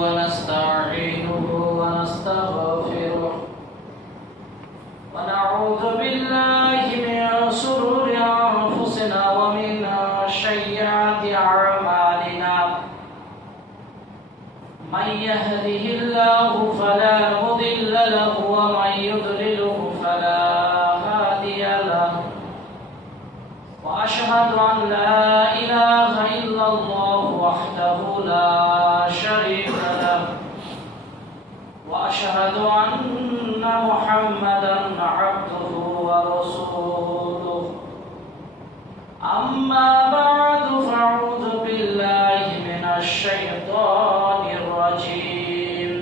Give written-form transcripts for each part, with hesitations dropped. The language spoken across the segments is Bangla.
ونستعينه ونستغفره ونعوذ بالله من شرور أنفسنا ومن سيئات أعمالنا من يهده الله فلا مضل له ومن يضلله فلا هادي له وأشهد أن لا إله إلا الله وحده لا شريك له وأشهد أن محمدا عبده ورسوله أما بعد فأعوذ بالله من الشيطان الرجيم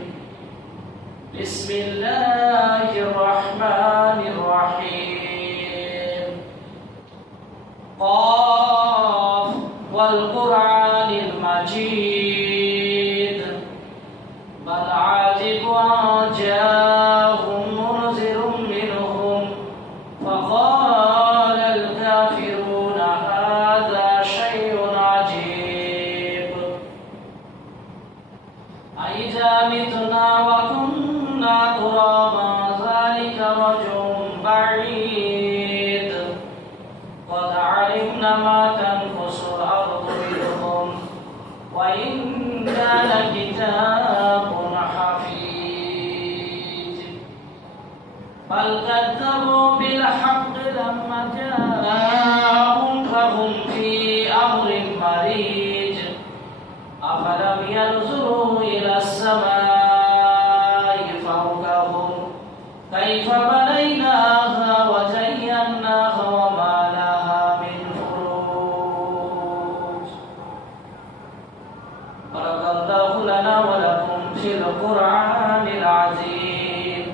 بسم الله الرحمن الرحيم قاف والقرآن المجيد بل عجب أن جاءهم منذر منهم فقال الكافرون هذا شيء عجيب أإذا متنا وكنا ترابا ذلك رجع بعيد قد علمنا ما تنقص الأرض منهم وإنا لكتاب حفيظ بل كذبوا بالحق لما جاءهم فهم في أمر مريج أفلم ينظروا إلى السماء فوقهم كيف بنيناها وزيناها وما لها من فروج بارك الله لنا ولكم في القرآن العظيم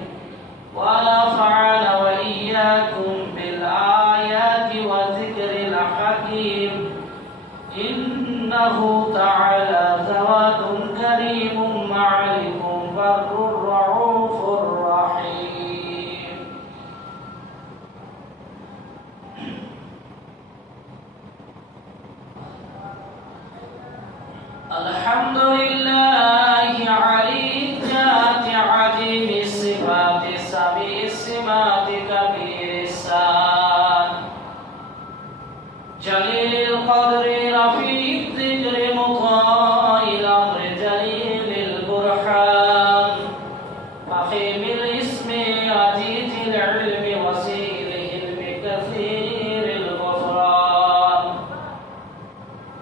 ونفعنا وإياكم بالآيات والذكر الحكيم إنه تعالى جواد كريم معلم بر رؤوف رحيم الحمد لله علي الذات عظيم الصفات سبع السمات كبير السان جليل القدر رفيع الذكر مطاع الأمر جليل البرهان فخيم الاسم عزيز العلم وسيع العلم كثير الغفران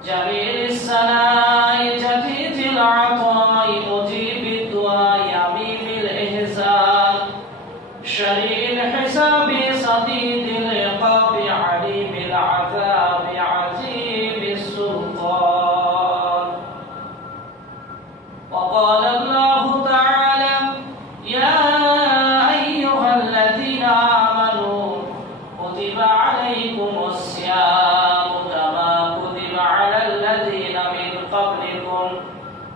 جميل الثناء جديد العطاء مجيب الدعاء يميم الإحسان شريع الحساب صديد العقاب عليم العذاب عظيم السلطان وقال الله تعالى يا أيها الذين آمنوا كتب عليكم الصيام كما كتب على الذين من قبلكم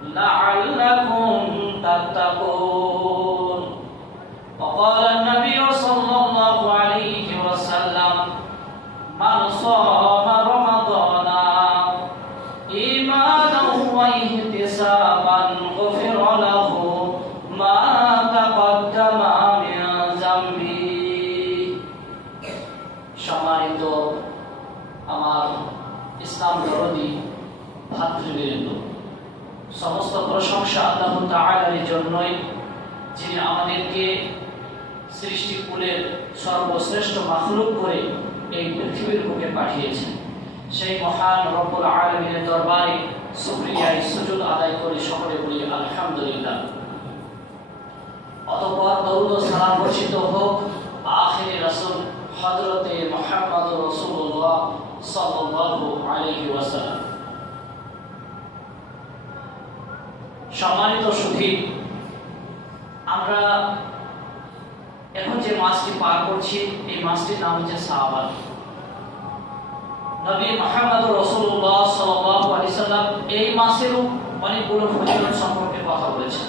لعلكم تتقون وقال النبي صلى الله عليه وسلم من صام رمضان إيمانا واحتسابا غفر له ما تقدم من ذنبه সম্মানিত আমার ইসলাম দরদি ভাতৃবৃন্দ সমস্ত প্রশংসা আল্লাহ তাআলার জন্যই যিনি আমাদেরকে সৃষ্টিকুলের সর্বশ্রেষ্ঠ মাখলুক করে এই পৃথিবীর বুকে পাঠিয়েছেন সেই মহান রব্বুল আলামিনের দরবারে শুকরিয়া সুজুদ আদায় করে সকলে বলি আলহামদুলিল্লাহ অতঃপর দরুদ ও সালাম বর্ষিত হোক আখিরি রাসূল হযরতে মুহাম্মদ রাসূলুল্লাহ সাল্লাল্লাহু আলাইহি ওয়াসাল্লাম সম্মানিত সুধী আমরা এখন যে মাসটি পার করছি এই মাসটির নাম হচ্ছে শাবান নবী মুহাম্মদ রাসূলুল্লাহ সাল্লাল্লাহু আলাইহি সাল্লাম এই মাসেরও অনেকগুলো ফজিলত সম্পর্কে কথা বলেছেন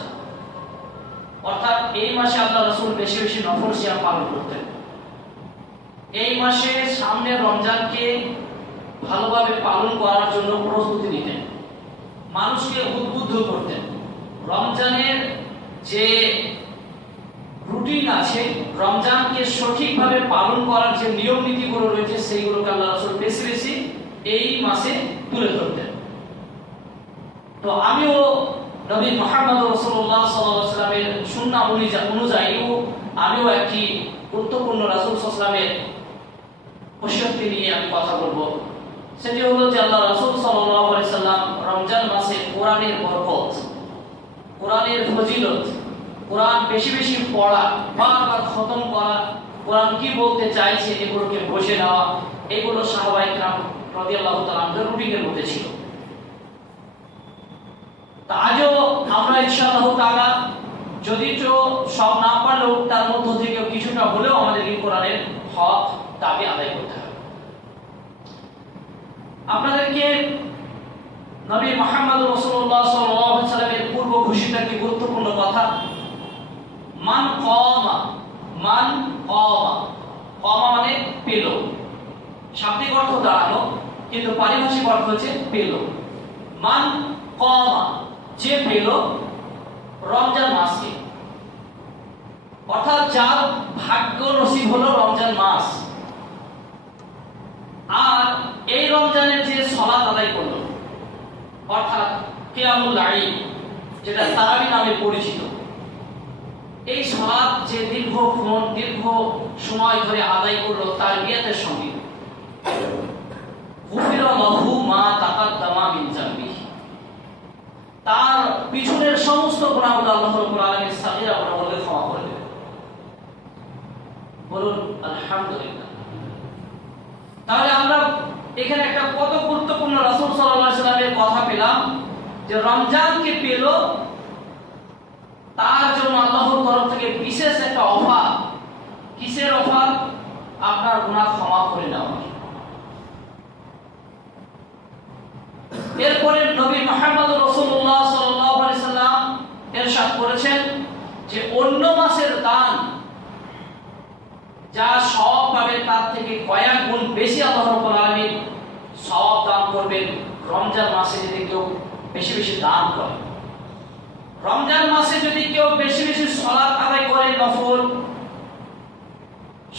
অর্থাৎ এই মাসে আল্লাহ রাসূল বেশি বেশি নফল সিয়াম পালন করতেন এই মাসে সামনে রমজানকে ভালোভাবে পালন করার জন্য প্রস্তুতি নিতেন মানুষকে উদ্বুদ্ধ করতেন রমজানের যে রুটিন আছে, রমজানকে সঠিকভাবে পালন করার যে নিয়ম নীতিগুলো রয়েছে, সেইগুলোকে আল্লাহ রাসূল বেশি বেশি এই মাসে তুলে ধরতেন। তো আমিও নবী মুহাম্মদ রাসূলুল্লাহ সাল্লাল্লাহু আলাইহি ওয়াসাল্লামের সুন্নাহ অনুযায়ী আমিও একটি গুরুত্বপূর্ণ রাসূল সাল্লাল্লাহু আলাইহি ওয়াসাল্লামের ওসিয়তকে নিয়ে আমি কথা বলবো। সেটি হলো যে আল্লাহ রাসূল সাল্লাল্লাহু আলাইহি ওয়াসাল্লাম রমজান মাসে কোরআনের বরকত, কোরআনের ফজিলত, কোরআন বেশি বেশি পড়া, বারবার খতম করা, কোরআন কি বলতে চাইছে এগুলোকে বুঝে নেওয়া, এগুলো সাহাবায়ে কেরাম রাদিয়াল্লাহু তাআলা আনহুর রুটিনের মধ্যে ছিল। তা আজও আমরা ইনশাআল্লাহ তাআলা যদি সব না পারলেও তার মধ্য থেকে কিছুটা হলেও আমাদের এই কোরআনের হক দাবি আদায় করতে হবে। আপনাদেরকে নবী মুহাম্মদ রাসূলুল্লাহ সাল্লাল্লাহু আলাইহি ওয়াসাল্লামের পূর্ব ঘোষিত একটি গুরুত্বপূর্ণ কথা, মান কামা, মান কামা, কামা মানে পেল, শাব্দিক অর্থ দাঁড়ালো কিন্তু পারিভাষিক অর্থ হচ্ছে পেল। মান কামা, যে পেল রমজান মাসকে, অর্থাৎ যার ভাগ্য নসিব হলো রমজান মাস, আর এই রমজানের যে সালাত আদায় করলো, অর্থাৎ কিয়ামুল লাইল, যেটা তারাবি নামে পরিচিত, এই সালাত যে দীর্ঘ সময় ধরে আদায় করলো তার নিয়তের সঙ্গে, গুফিরা লাহু মা তাকাদ্দামা মিন যামবিহি, তার পিছনের সমস্ত গুনাহগুলো আল্লাহ রাব্বুল আলামিন সাগীরা গুনাহ বলে ক্ষমা করে দেবেন। বলুন আলহামদুলিল্লাহ। তাহলে আমরা এখানে একটা কত গুরুত্বপূর্ণ রাসূল সাল্লাল্লাহু আলাইহি ওয়াসাল্লামের কথা পেলাম যে রমজানকে পেল, তার জন্য আল্লাহর তরফ থেকে বিশেষ একটা অফার। কিসের অফার? আপনার গুনাহ ক্ষমা করে নেওয়া। এরপরে নবী মুহাম্মদ রাসূলুল্লাহ সাল্লাল্লাহু আলাইহি ওয়াসাল্লাম ইরশাদ করেছেন যে অন্য মাসের দান যা সওয়াব পাবে তার থেকে কয়েক গুণ বেশি আল্লাহ রাব্বুল আলামিন সওয়াব দান করবেন রমজান মাসে যদি কেউ বেশি বেশি দান করে। রমজান মাসে যদি কেউ বেশি বেশি সালাত আদায় করে, নফল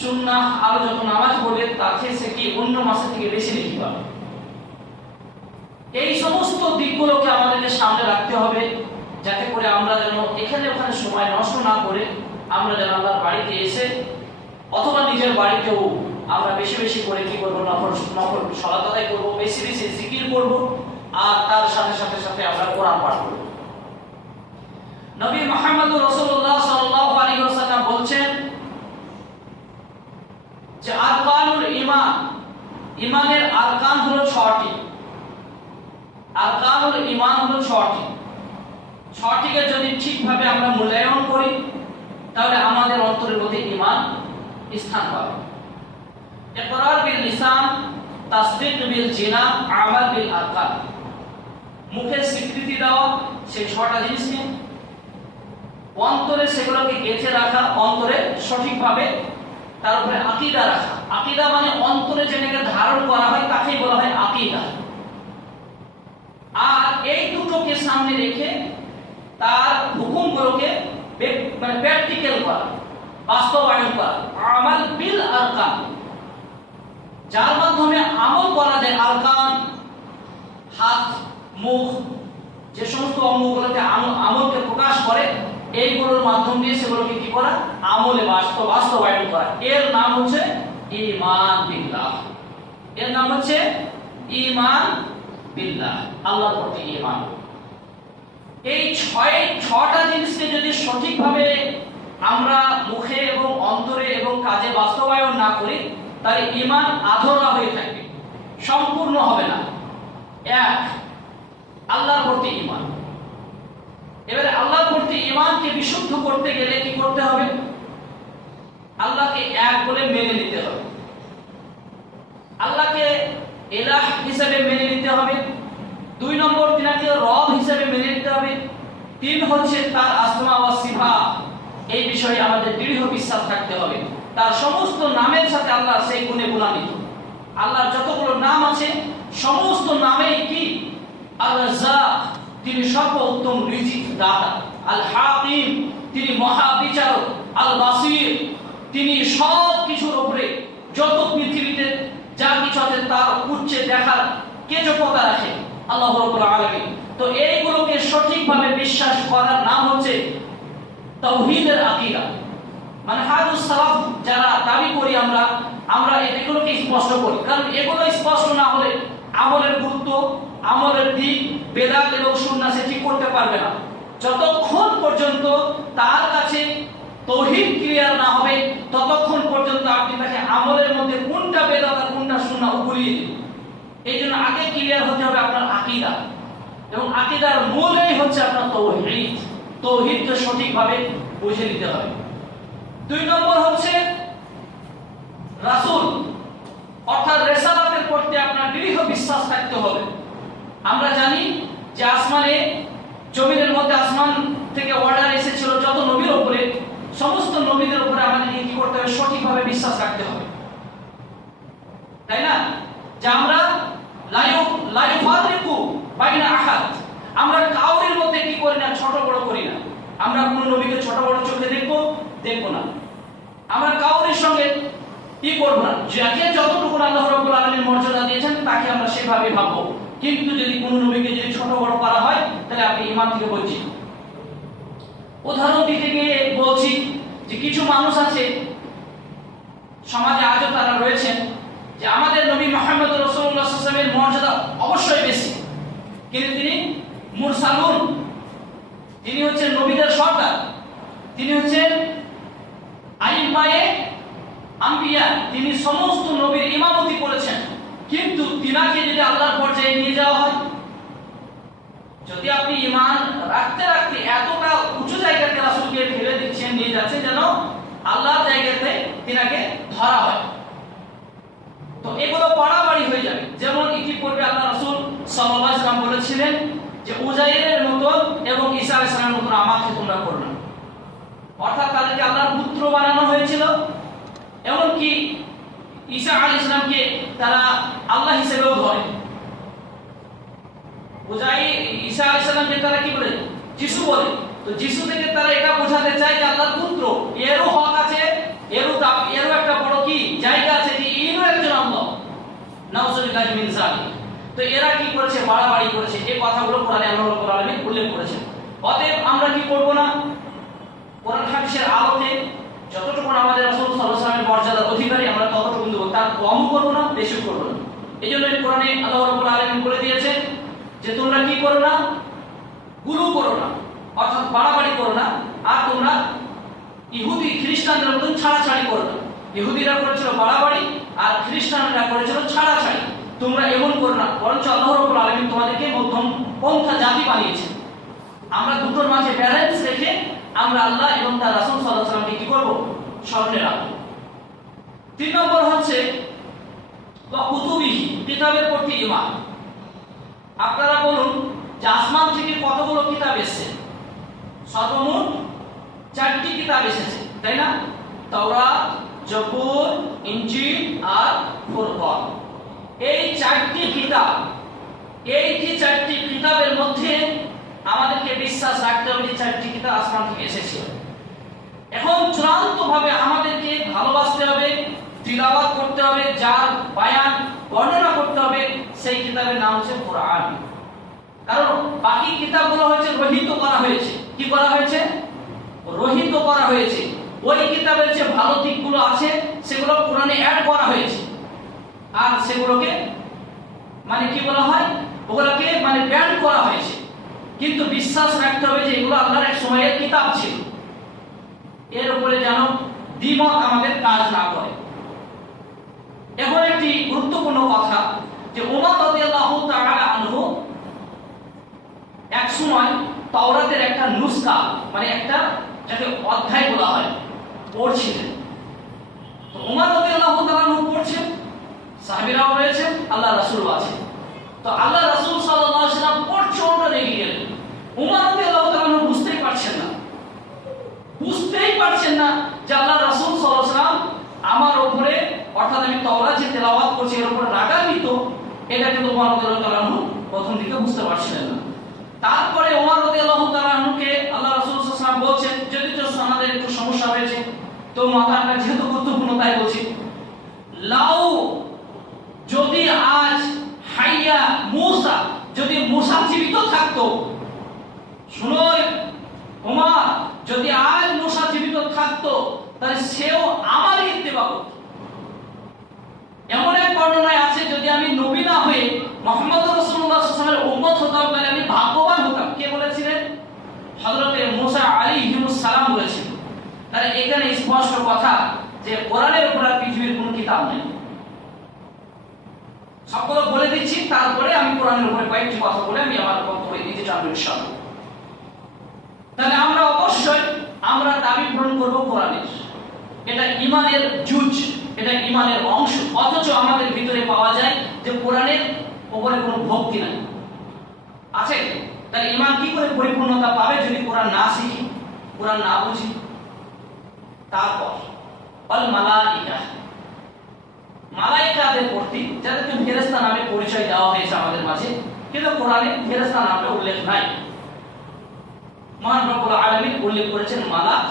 সুন্নাহ আর যত নামাজ পড়বে, তাতে সে কি অন্য মাসে থেকে বেশি নেকি পাবে। এই সমস্ত দিকগুলোকে আমাদেরকে সামনে রাখতে হবে, যাতে করে আমরা যেন এখানে ওখানে সময় নষ্ট না করে আমরা যেন আল্লাহর বাড়িতে এসে অথবা নিজের বাড়িতেও আমরা বেশি বেশি করে কি করব, নফল সালাত আদায় করব, বেশি বেশি জিকির করব, আর তার সাথে সাথে সাথে আমরা কোরআন পাঠ করব। নবী মুহাম্মদ রাসূলুল্লাহ সাল্লাল্লাহু আলাইহি ওয়াসাল্লাম বলছেন যে আরকানুল ঈমান, ঈমানের আরকান হলো 6টি। আরকানুল ঈমান হলো 6টি। 6টিকে যদি ঠিকভাবে আমরা মূল্যায়ন করি তাহলে আমাদের অন্তরের মধ্যে ঈমান স্থান পাবে। ইকরার বিল লিসান, তাসদীক বিল জিনান, আমাল বিল আরকান। মুখে স্বীকৃতি দেওয়া সেই 6টা জিনিসকে, অন্তরে সেগুলোকে গেঁথে রাখা, অন্তরে সঠিকভাবে তার উপরে আকীদা রাখা। আকীদা মানে অন্তরে যেটাকে ধারণ করা হয় তাকেই বলা হয় আকীদা। আর এই দুটোকে সামনে রেখে তার হুকুমগুলোকে মানে প্র্যাকটিক্যাল করা, বাস্তবায়ন করা। আমাল বিল আরকান, যার মাধ্যমে আমল করা যায়। আরকান হাত, মুখ, যে সমস্ত অঙ্গগুলোতে আমলকে প্রকাশ করে, এইগুলোর মাধ্যম দিয়ে সেগুলোকে কি করা, আমলে বাস্তবায়ন করা। এর নাম হচ্ছে ঈমান বিল্লাহ। এর নাম হচ্ছে ঈমান বিল্লাহ, আল্লাহর প্রতি ঈমান। এই 6টা জিনিসকে যদি সঠিকভাবে আমরা মুখে এবং অন্তরে এবং কাজে বাস্তবায়ন না করি তাহলে ঈমান আধরা হয়ে থাকবে, সম্পূর্ণ হবে না। এক, আল্লাহর প্রতি ঈমান। এবারে আল্লাহর প্রতি ঈমানকে বিশুদ্ধ করতে গেলে কি করতে হবে? আল্লাহকে এক বলে মেনে নিতে হবে, আল্লাহকে ইলাহ হিসেবে মেনে নিতে হবে। 2 নম্বর, তিনাকে রব হিসেবে মেনে নিতে হবে। 3 হচ্ছে তার আসমা ওয়া সিফাত, এই বিষয়ে আমাদের দৃঢ় বিশ্বাস থাকতে হবে। তার সমস্ত নামের সাথে আল্লাহ সেই গুণে গুণান্বিত। আল্লাহর যতগুলো নাম আছে সমস্ত নামেই কি আর রাজ্জাক, তিনি সর্বোত্তম রিজিক দাতা। আল হাকিম, তিনি মহাবিচারক। আল বাসির, তিনি সব কিছুর উপরে, যত পৃথিবীতে যা কিছু আছে তার উচ্চে দেখার কেজকতা রাখে আল্লাহ রাব্বুল আলামিন। তো এইগুলোকে সঠিকভাবে বিশ্বাস করার নাম হচ্ছে তাওহীদের আকীদা। মানহাজুস সালাফ যারা দাবি করি আমরা এগুলোকে স্পষ্ট করি, কারণ এগুলো স্পষ্ট না হলে আমলের গুরুত্ব, আমলের দিক, বেদাত এবং সুন্নাহ সে ঠিক করতে পারবে না। যতক্ষণ পর্যন্ত তার কাছে তাওহীদ ক্লিয়ার না হবে ততক্ষণ পর্যন্ত আপনি তাকে আমলের মধ্যে কোনটা বেদাত আর কোনটা সুন্নাহ গুলিয়ে দিন। এই জন্য আগে ক্লিয়ার হতে হবে আপনার আকীদা, এবং আকীদার মূলই হচ্ছে আপনার তাওহীদ। তাওহীদকে সঠিকভাবে বুঝে নিতে হবে। 2 নম্বর হচ্ছে রাসূল অর্থাৎ রিসালাতের প্রতি আপনার দৃঢ় বিশ্বাস থাকতে হবে। আমরা জানি যে আসমানে, জমিনের মধ্যে আসমান থেকে অর্ডার এসেছিল যত নবীর উপরে, সমস্ত নবীদের উপরে আমাদেরকে কি করতে হবে? সঠিকভাবে বিশ্বাস রাখতে হবে, তাই না? যে আমরা লা ইউফারিকু বাইনা আহাদ, আমরা কাউরের মধ্যে কি করি না? ছোট বড় করি না। আমরা কোন নবীকে ছোট বড় চোখে দেখবো না। আমরা কাউরের সঙ্গে কি করব না, যাকে যতটুকু আল্লাহ রাব্বুল আলামিন মর্যাদা দিয়েছেন তাকে আমরা সেভাবে ভাববো। কিন্তু যদি কোন নবীকে যদি ছোট বড় করা হয় তাহলে আপনি ঈমান থেকে বঞ্চিত। উদাহরণ দিতে গিয়ে বলছি যে কিছু মানুষ আছে সমাজে আজও তারা রয়েছেন যে আমাদের নবী মুহাম্মদ রাসূলুল্লাহ সাল্লাল্লাহু আলাইহি ওয়াসাল্লামের মর্যাদা অবশ্যই বেশি, কিন্তু তিনি মুরসালুন, তিনি হচ্ছেন নবীদের সর্দার, তিনি হচ্ছেন আইম্মায়ে আম্বিয়া, তিনি সমস্ত নবীর ইমামতি করেছেন। কিন্তু তিনাকে যদি আল্লাহর পর্যায়ে নিয়ে যাওয়া হয়, যদি আপনি ঈমান রাখতে রাখতে এতটা উঁচু জায়গাতে রাসূলকে ঠেলে দিচ্ছেন, নিয়ে যাচ্ছেন যেন আল্লাহর জায়গাতে তিনাকে ধরা হয়, তো এগুলো বাড়াবাড়ি হয়ে যাবে। যেমন ইতিপূর্বে আল্লাহ রাসূল সাল্লাল্লাহু আলাইহি ওয়াসাল্লাম বলেছিলেন যে উজাইরের মতো এবং ঈসা আলাইহিস সালামের মতো আমাকে তোমরা করো না, অর্থাৎ তাদেরকে আল্লাহর পুত্র বানানো হয়েছিল। এমনকি ঈসা আলাইহিস সালামকে তারা আল্লাহ হিসেবেও ধরে। ঈসা আলাইহিস সালামকে তারা কি বলে? যিশু বলে। তো যিশু থেকে তারা এটা বোঝাতে চায় যে আল্লাহর পুত্র, এরও হক আছে, এরও একটা বড় কি জায়গা আছে যে ইনিও একজন আল্লাহ। নাউযুবিল্লাহি মিন যালিক। তো এরা কি করেছে? বাড়াবাড়ি করেছে। এই কথাগুলো কোরআনে আল্লাহ রাব্বুল আলামিন উল্লেখ করেছেন। অতএব আমরা কি করব না? কোরআন হাদিসের আলোকে যতটুকু আমাদের রাসূল সাল্লাল্লাহু আলাইহি ওয়াসাল্লামের মর্যাদার অধিকারী আমরা ততটুকু দেব, তার কম করব না, বেশি করব না। এইজন্য কোরআনে আল্লাহ রাব্বুল আলামিন বলে দিয়েছেন যে তোমরা কি করো না? গুরু করো না, অর্থাৎ বাড়াবাড়ি করো না। আর তোমরা ইহুদি খ্রিস্টানদের মতো ছাড়াছাড়ি করো না। ইহুদিরা করেছিল বাড়াবাড়ি আর খ্রিস্টানরা করেছিল ছাড়াছাড়ি। তোমরা এমন করো না, বরঞ্চ আল্লাহ রাব্বুল আলামিন তোমাদেরকে মধ্যম পন্থা জাতি বানিয়েছেন। আমরা দুটোর মাঝে ব্যালেন্স রেখে আমরা আল্লাহ এবং তার রাসূল সাল্লাল্লাহু আলাইহি ওয়াসাল্লামকে কি করব? স্মরণে রাখব। 3 নম্বর হচ্ছে ওয়া কুতুবিহি, কিতাবের প্রতি ঈমান। আপনারা বলুন যে আসমান থেকে কতগুলো কিতাব এসেছে? সর্বমোট 4টি কিতাব এসেছে, তাই না? তাওরাত, জবুর, ইনজিল আর ফুরকান। এই 4টি কিতাব, এই যে 4টি কিতাবের মধ্যে আমাদেরকে বিশ্বাস রাখতে হবে যে 4টি কিতাব আসমান থেকে এসেছে। এখন চূড়ান্তভাবে আমাদেরকে ভালোবাসতে হবে, তিলাওয়াত করতে হবে, যার বায়ান বর্ণনা করতে হবে, সেই কিতাবের নাম হচ্ছে কোরআন। কারণ বাকি কিতাবগুলো হচ্ছে রহিত করা হয়েছে। কি করা হয়েছে? রহিত করা হয়েছে। ওই কিতাবের যে ভালো দিকগুলো আছে সেগুলো কোরআনে অ্যাড করা হয়েছে, আর সেগুলোকে মানে কি বলা হয়? ওগুলোকে মানে ব্যান করা হয়েছে। কিন্তু বিশ্বাস রাখতে হবে যে এগুলো আল্লাহর এক সময়ের কিতাব ছিল। এর উপরে যেন দ্বিমত আমাদের কাজ না করে। এখন একটি গুরুত্বপূর্ণ কথা যে ওমর রাদিয়াল্লাহু তাআলা আনহু এক সময় তাওরাতের একটা নুসখা, মানে একটা যাকে অধ্যায় বলা হয়, পড়ছিলেন। তো ওমর রাদিয়াল্লাহু তাআলা আনহু পড়ছেন, সাহাবীরাও রয়েছেন, আল্লাহ রাসূলও আছেন। তো আল্লাহ রাসূল সাল্লাল্লাহু আলাইহি ওয়াসাল্লাম প্রচন্ড রেগে গেলেন। ওমর রাদিয়াল্লাহু তাআলা আনহু বুঝতেই পারছেন না যে আল্লাহ রাসূল সাল্লাল্লাহু আলাইহি ওয়াসাল্লাম আমার উপরে, অর্থাৎ আমি তাওরাত যে তেলাওয়াত করছি এর উপরে রাগান্বিত। এটা কিন্তু ওমর রাদিয়াল্লাহু তাআলা আনহু প্রথম দিকে বুঝতে পারছিলেন না। তারপরে ওমর রাদিয়াল্লাহু তাআলা আনহুকে আল্লাহ রাসূল সাল্লাল্লাহু আলাইহি ওয়াসাল্লাম বলছেন, যদি তো সনদের একটু সমস্যা হয়েছে, তো মাথাটা যেহেতু গুরুত্বপূর্ণ তাই বলছি, লাউ যদি আজ হাইয়া মূসা, যদি মূসা জীবিত থাকতো, শুনো ওমর, যদি আজ মূসা জীবিত থাকতো তাহলে সেও আমারই ইত্তেবা করত। এমন এক বর্ণনায় আছে, যদি আমি নবী না হয়ে মুহাম্মদ রাসূলুল্লাহ সাল্লাল্লাহু আলাইহি ওয়াসাল্লামের উম্মত হতাম তাহলে আমি ভাগ্যবান হতাম। কে বলেছিলেন? হযরতে মূসা আলাইহিস সালাম বলেছিলেন। তাহলে এখানে স্পষ্ট কথা যে কোরআনের উপর আর পৃথিবীর কোনো কিতাব নেই। সকল বলে দিচ্ছি, তারপরে আমি কোরআনের উপরে কয়েকটি কথা বলে আমি আমার বক্তব্য দিতে চাই ইনশাআল্লাহ। তাহলে আমরা অবশ্যই আমরা দাবি পূরণ করব কোরআনের, এটা ঈমানের জুজ, এটা ঈমানের অংশ, অথচ আমাদের ভিতরে পাওয়া যায় যে কোরআনের উপরে কোনো ভক্তি নাই আছে। তাহলে ঈমান কি করে পরিপূর্ণতা পাবে যদি কোরআন না শিখি, কোরআন না বুঝি? তারপর আল মালাইকা, মালাইকাদের প্রতি যাদেরকে ফেরেশতা নামে পরিচয় দেওয়া হয়েছে আমাদের মাঝে, কিন্তু কোরআনে ফেরেশতা নামে উল্লেখ নাই। মহান রব্বুল আলামিন উল্লেখ করেছেন মালাক,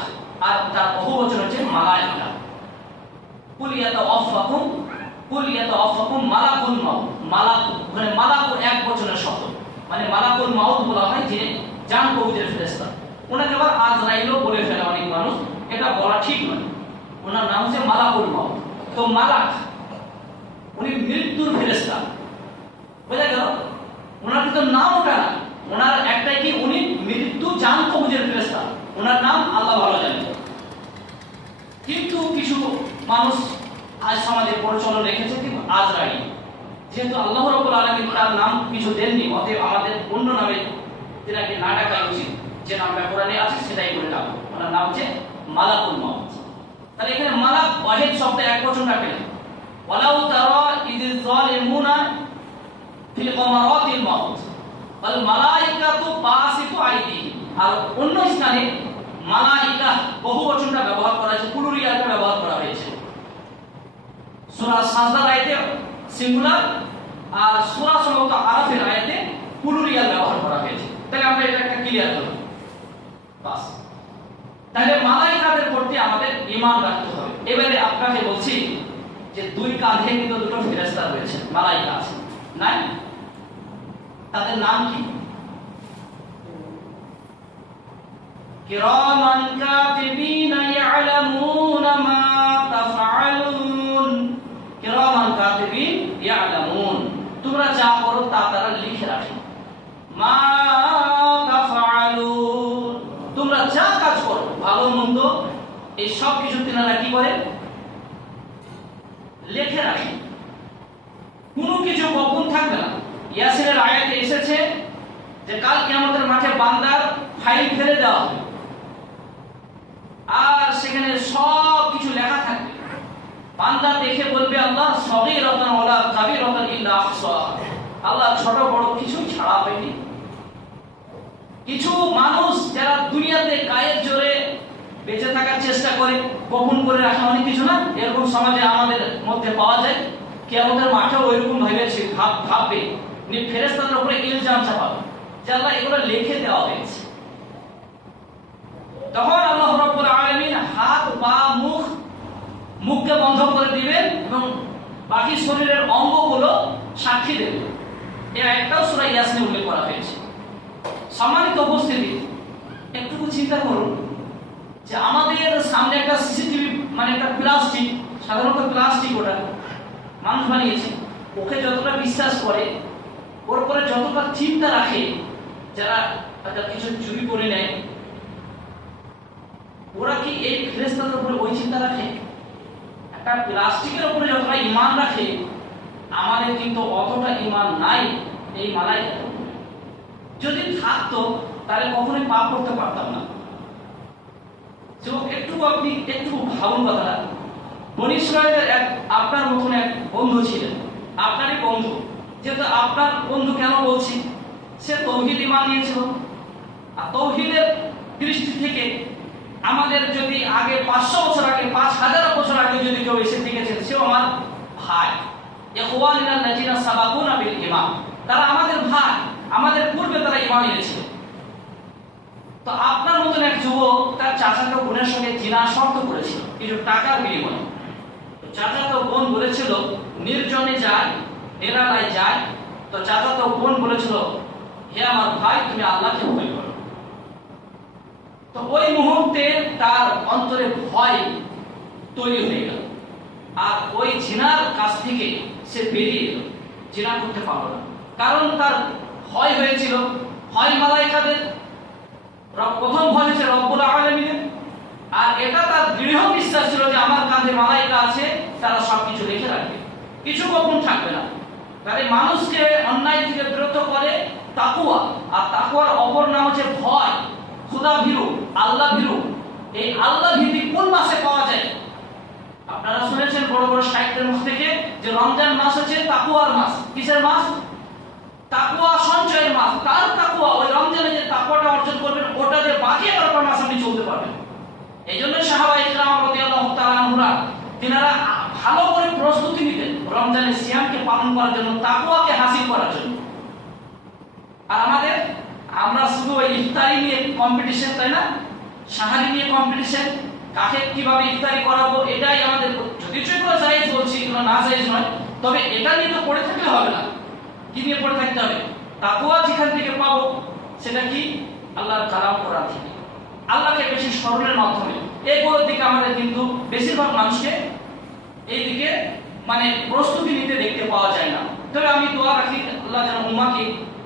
আর তার বহুবচন হচ্ছে মালাইকা। কুল ইয়াতাওয়াফাকুম মালাকুল মাউত, মালাক মানে মালাক এক বচনের শব্দ, মানে মালাকুল মাউত বলা হয় যে জান কবুতের ফেরেশতা। ওনাকে আবার আজরাইলও বলে ফেলে অনেক মানুষ, এটা বলা ঠিক নয়। ওনার নাম হচ্ছে মালাকুল মাউত। তো মালাক উনি মৃত্যুর ফেরেশতা, বুঝা গেল? ওনার কিন্তু নাম ওটা না, ওনার একটাই কি, উনি মৃত্যু জান কবুতের ফেরেশতা। ওনার নাম আল্লাহ ভালো জানেন। কিন্তু কিছু মানুষ আজ সমাজে প্রচলন রেখেছে কি আজরাইল, যেহেতু আল্লাহ রাব্বুল আলামিন তার নাম কিছু দেননি, অতএব আমাদের অন্য নামে যেটাকে না ডাকা উচিত, যে নামটা কোরআনে আছে সেটাই বলে ডাকবো। ওনার নাম হচ্ছে মালাকুল মাউত। তাহলে এখানে মালাক ওয়াহিদ শব্দ এক বচনটা পেলেন, ওয়ালাউ তারা ইযিজ যালিমুনা ফিল গামারাতিল মাউত ওয়াল মালাইকাতু বাসিতু আইদিহিম। আর অন্য স্থানে মালাইকা বহুবচনটা ব্যবহার করা হয়েছে, প্লুরালটা ব্যবহার করা হয়েছে। সূরা সাজদার আয়াতে সিঙ্গুলার, আর সূরা সম্ভবত আরাফের আয়াতে প্লুরাল ব্যবহার করা হয়েছে। তাহলে আমরা এটা একটা ক্লিয়ার করব বাস। তাহলে মালাইকাদের প্রতি আমাদের ঈমান রাখতে হবে। এবারে আপনাকে বলছি যে দুই কাঁধে কিন্তু দুটো ফেরেশতা রয়েছে, মালাইকা আছে না? তাদের নাম কি? কিরামান কাতিবিনা ইয়ালামুনা মা তাফআলুন, কিরামান কাতিবিন ইয়ালামুন, তোমরা যা করো তা তারা লিখে রাখে। মা তাফআলুন, তোমরা যা কাজ করো ভালো মন্দ এই সব কিছু তিনারা কি করে? লিখে রাখে। কোনো কিছু গোপন থাকবে না। ইয়াসিনের আয়াতে এসেছে যে কাল কিয়ামতের মাঠে বান্দার ফাইল ফেলে দেওয়া হবে, আর সেখানে সব কিছু লেখা থাকবে। বান্দা দেখে বলবে আল্লাহ সগীরাতান ওয়ালা কাবীরাতান ইল্লা আহসাহা, আল্লাহ ছোট বড় কিছু ছাড়া হয়নি। কিছু মানুষ যারা দুনিয়াতে গায়ের জোরে বেঁচে থাকার চেষ্টা করে, গোপন করে রাখা অনেক কিছু না, এরকম সমাজে আমাদের মধ্যে পাওয়া যায়। কিয়ামতের মাঠেও ওইরকম ভেবেছে, ভাববে ফেরেশতাদের উপরে ইলজাম চাপাবে যে আল্লাহ এগুলো লিখে দেওয়া হয়েছে। তখন আল্লাহ রাব্বুল আলামিন হাত পা মুখকে বন্ধ করে দিবেন এবং বাকি শরীরের অঙ্গগুলো সাক্ষী দেবে। এই একটাও সূরা ইয়াসিনে উল্লেখ করা হয়েছে। সম্মানিত উপস্থিতি, একটু চিন্তা করুন যে আমাদের সামনে একটা সিসিটিভি মানে একটা প্লাস্টিক, সাধারণত প্লাস্টিক ওটা মানুষ বানিয়েছে, ওকে যতটা বিশ্বাস করে, ওর পরে যতটা চিন্তা রাখে, যারা কিছু চুরি করে নেয়, ওরা কি এই ফেরেশতাদের উপরে ওই চিন্তা রাখে? একটা প্লাস্টিকের উপরে যতটা ঈমান রাখে, আমাদের কিন্তু অতটা ঈমান নাই এই মালাইকাদের উপরে। যদি থাকতো তাহলে কখনোই পাপ করতে পারতাম না। আপনি একটু ভাবুন কথাটা। বনী ইসরাঈলের আপনার মতন এক বন্ধু ছিলেন, আপনারই বন্ধু। যেহেতু আপনার বন্ধু কেন বলছি, সে তাওহীদ ঈমান নিয়েছিল। আর তাওহীদের দৃষ্টি থেকে আমাদের যদি আগে 500 বছর আগে, 5000 বছর আগে যদি কেউ এসে থেকেছে, সেও আমার ভাই। ইখওয়ানিনা আল্লাযিনা সাবাকুনা বিল ঈমান, তারা আমাদের ভাই, আমাদের পূর্বে তারা ঈমান এনেছিল। তো আপনার মতন এক যুবক তার চাচাতো বোনের সঙ্গে জিনা শর্ত করেছিল কিছু টাকার বিনিময়ে। চাচাতো বোন বলেছিল নির্জনে যায়, নিরালায় যায়। তো চাচাতো বোন বলেছিল, হে আমার ভাই, তুমি আল্লাহকে ভয় করো। তো ওই মুহূর্তে তার অন্তরে ভয় তৈরি হয়ে গেল, আর ওই জিনার কাছ থেকে সে বেরিয়ে এলো, জিনা করতে পারলো না। কারণ তার ভয় হয়েছিল, হয় মালাইকাদের, প্রথম ভয় হচ্ছে রব্বুল আলামিনের, আর এটা তার দৃঢ় বিশ্বাস ছিল যে আমার কাঁধে মালাইকা আছে, তারা সবকিছু লিখে রাখবে, কিছু গোপন থাকবে না। তাহলে মানুষকে অন্যায় থেকে বিরত করে তাকওয়া, আর তাকওয়ার অপর নাম হচ্ছে ভয়, খোদা ভীরু, আল্লাহ ভীরু। এই আল্লাহ ভীতি কোন মাসে পাওয়া যায়? আপনারা শুনেছেন বড় বড় শায়েখদের মুখ থেকে যে রমজান মাস হচ্ছে তাকওয়ার মাস। কিসের মাস? তাকওয়া সঞ্চয়ের মাস। তার তাকওয়া, ওই রমজানে যে তাকওয়াটা অর্জন করবেন, ওটা যে বাকি 11টা মাস আপনি চলতে পারবেন। এইজন্য সাহাবায়ে কিরাম রাদিয়াল্লাহু তাআলা আনহুরা তিনারা ভালো করে প্রস্তুতি নিতেন রমজানের সিয়ামকে পালন করার জন্য, তাকওয়াকে হাসিল করার জন্য। আর আমরা শুধু ওই ইফতারি নিয়ে কম্পিটিশন, তাই না? সাহারি নিয়ে কম্পিটিশন, কাকে কিভাবে ইফতারি করাবো, এটাই আমাদের। যদি এগুলো জায়েজ বলছি, এগুলো না জায়েজ নয়, তবে এটা নিয়ে তো পড়ে থাকলে হবে না। কি নিয়ে পড়ে থাকতে হবে? তাকওয়া যেখান থেকে পাবো সেটা কি? আল্লাহর কালাম কোরআন থেকে, আল্লাহকে বেশি স্মরণের মাধ্যমে। এইগুলোর দিকে আমাদের কিন্তু বেশিরভাগ মানুষকে এই দিকে মানে প্রস্তুতি নিতে দেখতে পাওয়া যায় না। তবে আমি দোয়া রাখি আল্লাহ যেন উম্মাহকে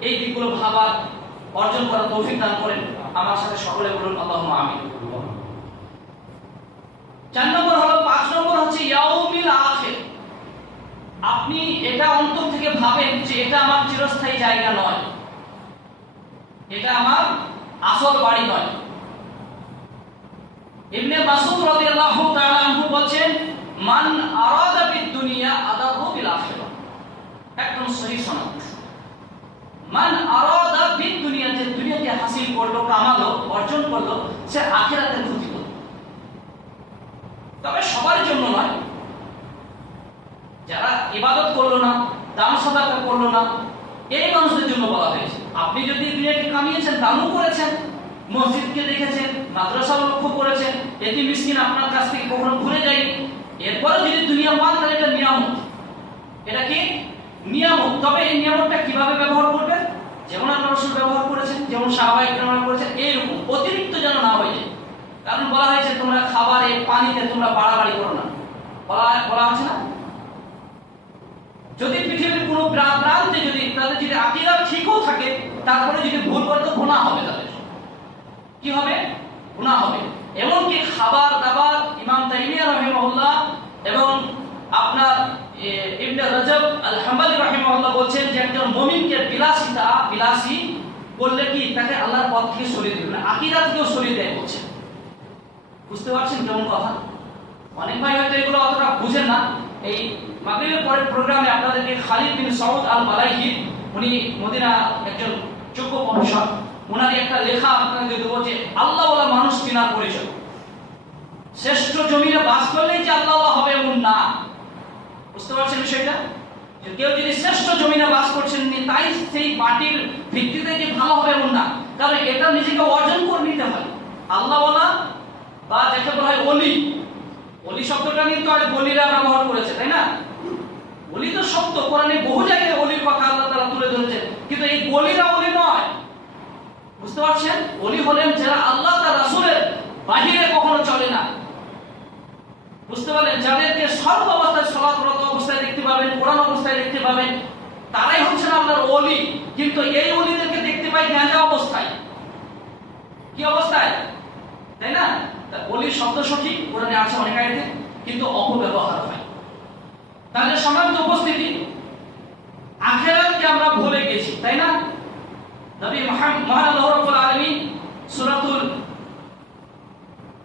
এই দিকগুলো ভাবার, অর্জন করার তৌফিক দান করেন। আমার সাথে সকলে বলুন আল্লাহুম্মা আমিন। 4 নম্বর হলো, 5 নম্বর হচ্ছে ইয়াউমিল আখির। আপনি এটা অন্তর থেকে ভাবেন যে এটা আমার চিরস্থায়ী জায়গা নয়, এটা আমার আসল বাড়ি নয়। ইবনে মাসউদ রাদিয়াল্লাহু তাআলা আনহু বলেন, মান আরাদা বিদ দুনিয়া আদাহু বিল আখিরাহ। একদম সহি সনদ। মান আরাদা বিদ দুনিয়া, যে দুনিয়াকে হাসিল করলো, কামালো, অর্জন করলো, সে আখিরাতের ক্ষতি করলো। তবে সবার জন্য নয়। যারা ইবাদত করলো না, দান সাদাকা করলো না, এই মানুষদের জন্য বলা হয়েছে। আপনি যদি দুনিয়াকে কামিয়েছেন, দানও করেছেন, মসজিদকে দেখেছেন, মাদ্রাসা লক্ষ্য করেছেন, এতিম মিসকিন আপনার কাছ থেকে কখনো ভুলে যায়নি, এরপরে যদি দুনিয়া পান, তাহলে এটা নিয়ামত। এটা কি? নিয়ামত। তবে এই নিয়ামতটা কিভাবে ব্যবহার করবেন? যেমন আল্লাহ রাসূল ব্যবহার করেছেন, যেমন সাহাবায়ে কেরাম করেছেন, এইরকম অতিরিক্ত যেন না হয়ে যায়। কারণ বলা হয়েছে তোমরা খাবারে, পানিতে তোমরা বাড়াবাড়ি করো না, বলা আছে না? যদি পৃথিবীর কোনো প্রান্তে যদি তাদের যদি আকীদা ঠিকও থাকে, তারপরে যদি ভুল করে, তো গুনাহ হবে, তাদের কি হবে? গুনাহ হবে। এমনকি খাবার দাবার, ইমাম তাইমিয়া রাহিমাহুল্লাহ এবং আপনার ইবনে রাজব আল হাম্বলি রাহিমাহুল্লাহ বলছেন যে একজন মুমিনকে বিলাসী বললে কি তাকে আল্লাহর পথ থেকে সরিয়ে দেবে না, আকীদা থেকেও সরিয়ে দেয় বলছেন। বুঝতে পারছেন কেমন কথা? অনেক ভাই হয়তো এগুলো অতটা বুঝেন না। এই মাগরিবের পরের প্রোগ্রামে আপনাদেরকে খালিদ বিন সাউদ আল মালাইহি, উনি মদিনা একজন যোগ্য প্রফেসর, ওনার একটা লেখা আপনাদের দেবো যে আল্লাহওয়ালা মানুষ চিনার পরিচয়। শ্রেষ্ঠ জমিনে বাস করলেই যে আল্লাহওয়ালা হবে এমন না। বুঝতে পারছেন বিষয়টা? যে কেউ যদি শ্রেষ্ঠ জমিনে বাস করছেন, তাই সেই মাটির ভিত্তিতে যে ভালো হবে এমন না। কারণ এটা নিজেকে অর্জন করে নিতে হয়। আল্লাহওয়ালা বা যাকে বলা হয় অলি, অলি শব্দটা নিয়ে তো আগে বলিরা ব্যবহার করেছে, তাই না? অলি তো শব্দ, কোরআনে বহু জায়গায় অলির কথা আল্লাহ তাআলা তুলে ধরেছেন, কিন্তু এই বলিরা অলি নয়। বুঝতে পারছেন? অলি হলেন যারা আল্লাহ তার রাসূলের বাহিরে কখনো চলে না। বুঝতে পারলেন? যাদেরকে সর্ব অবস্থায় সালাতরত অবস্থায় দেখতে পাবেন, কোরআন অবস্থায় দেখতে পাবেন, তারাই হচ্ছেন আল্লাহর ওলি। কিন্তু এই ওলিদেরকে দেখতে পাই গাঁজা অবস্থায়। কি অবস্থায়? তাই না? ওলির শব্দ সঠিক, কোরআনে আছে অনেক আয়াতে, কিন্তু অপব্যবহার হয়। তাদের সম্মানিত উপস্থিতি, আখিরাতকে আমরা ভুলে গেছি, তাই না? নবী মহান আল্লাহ রাব্বুল আলামিন সূরাতুল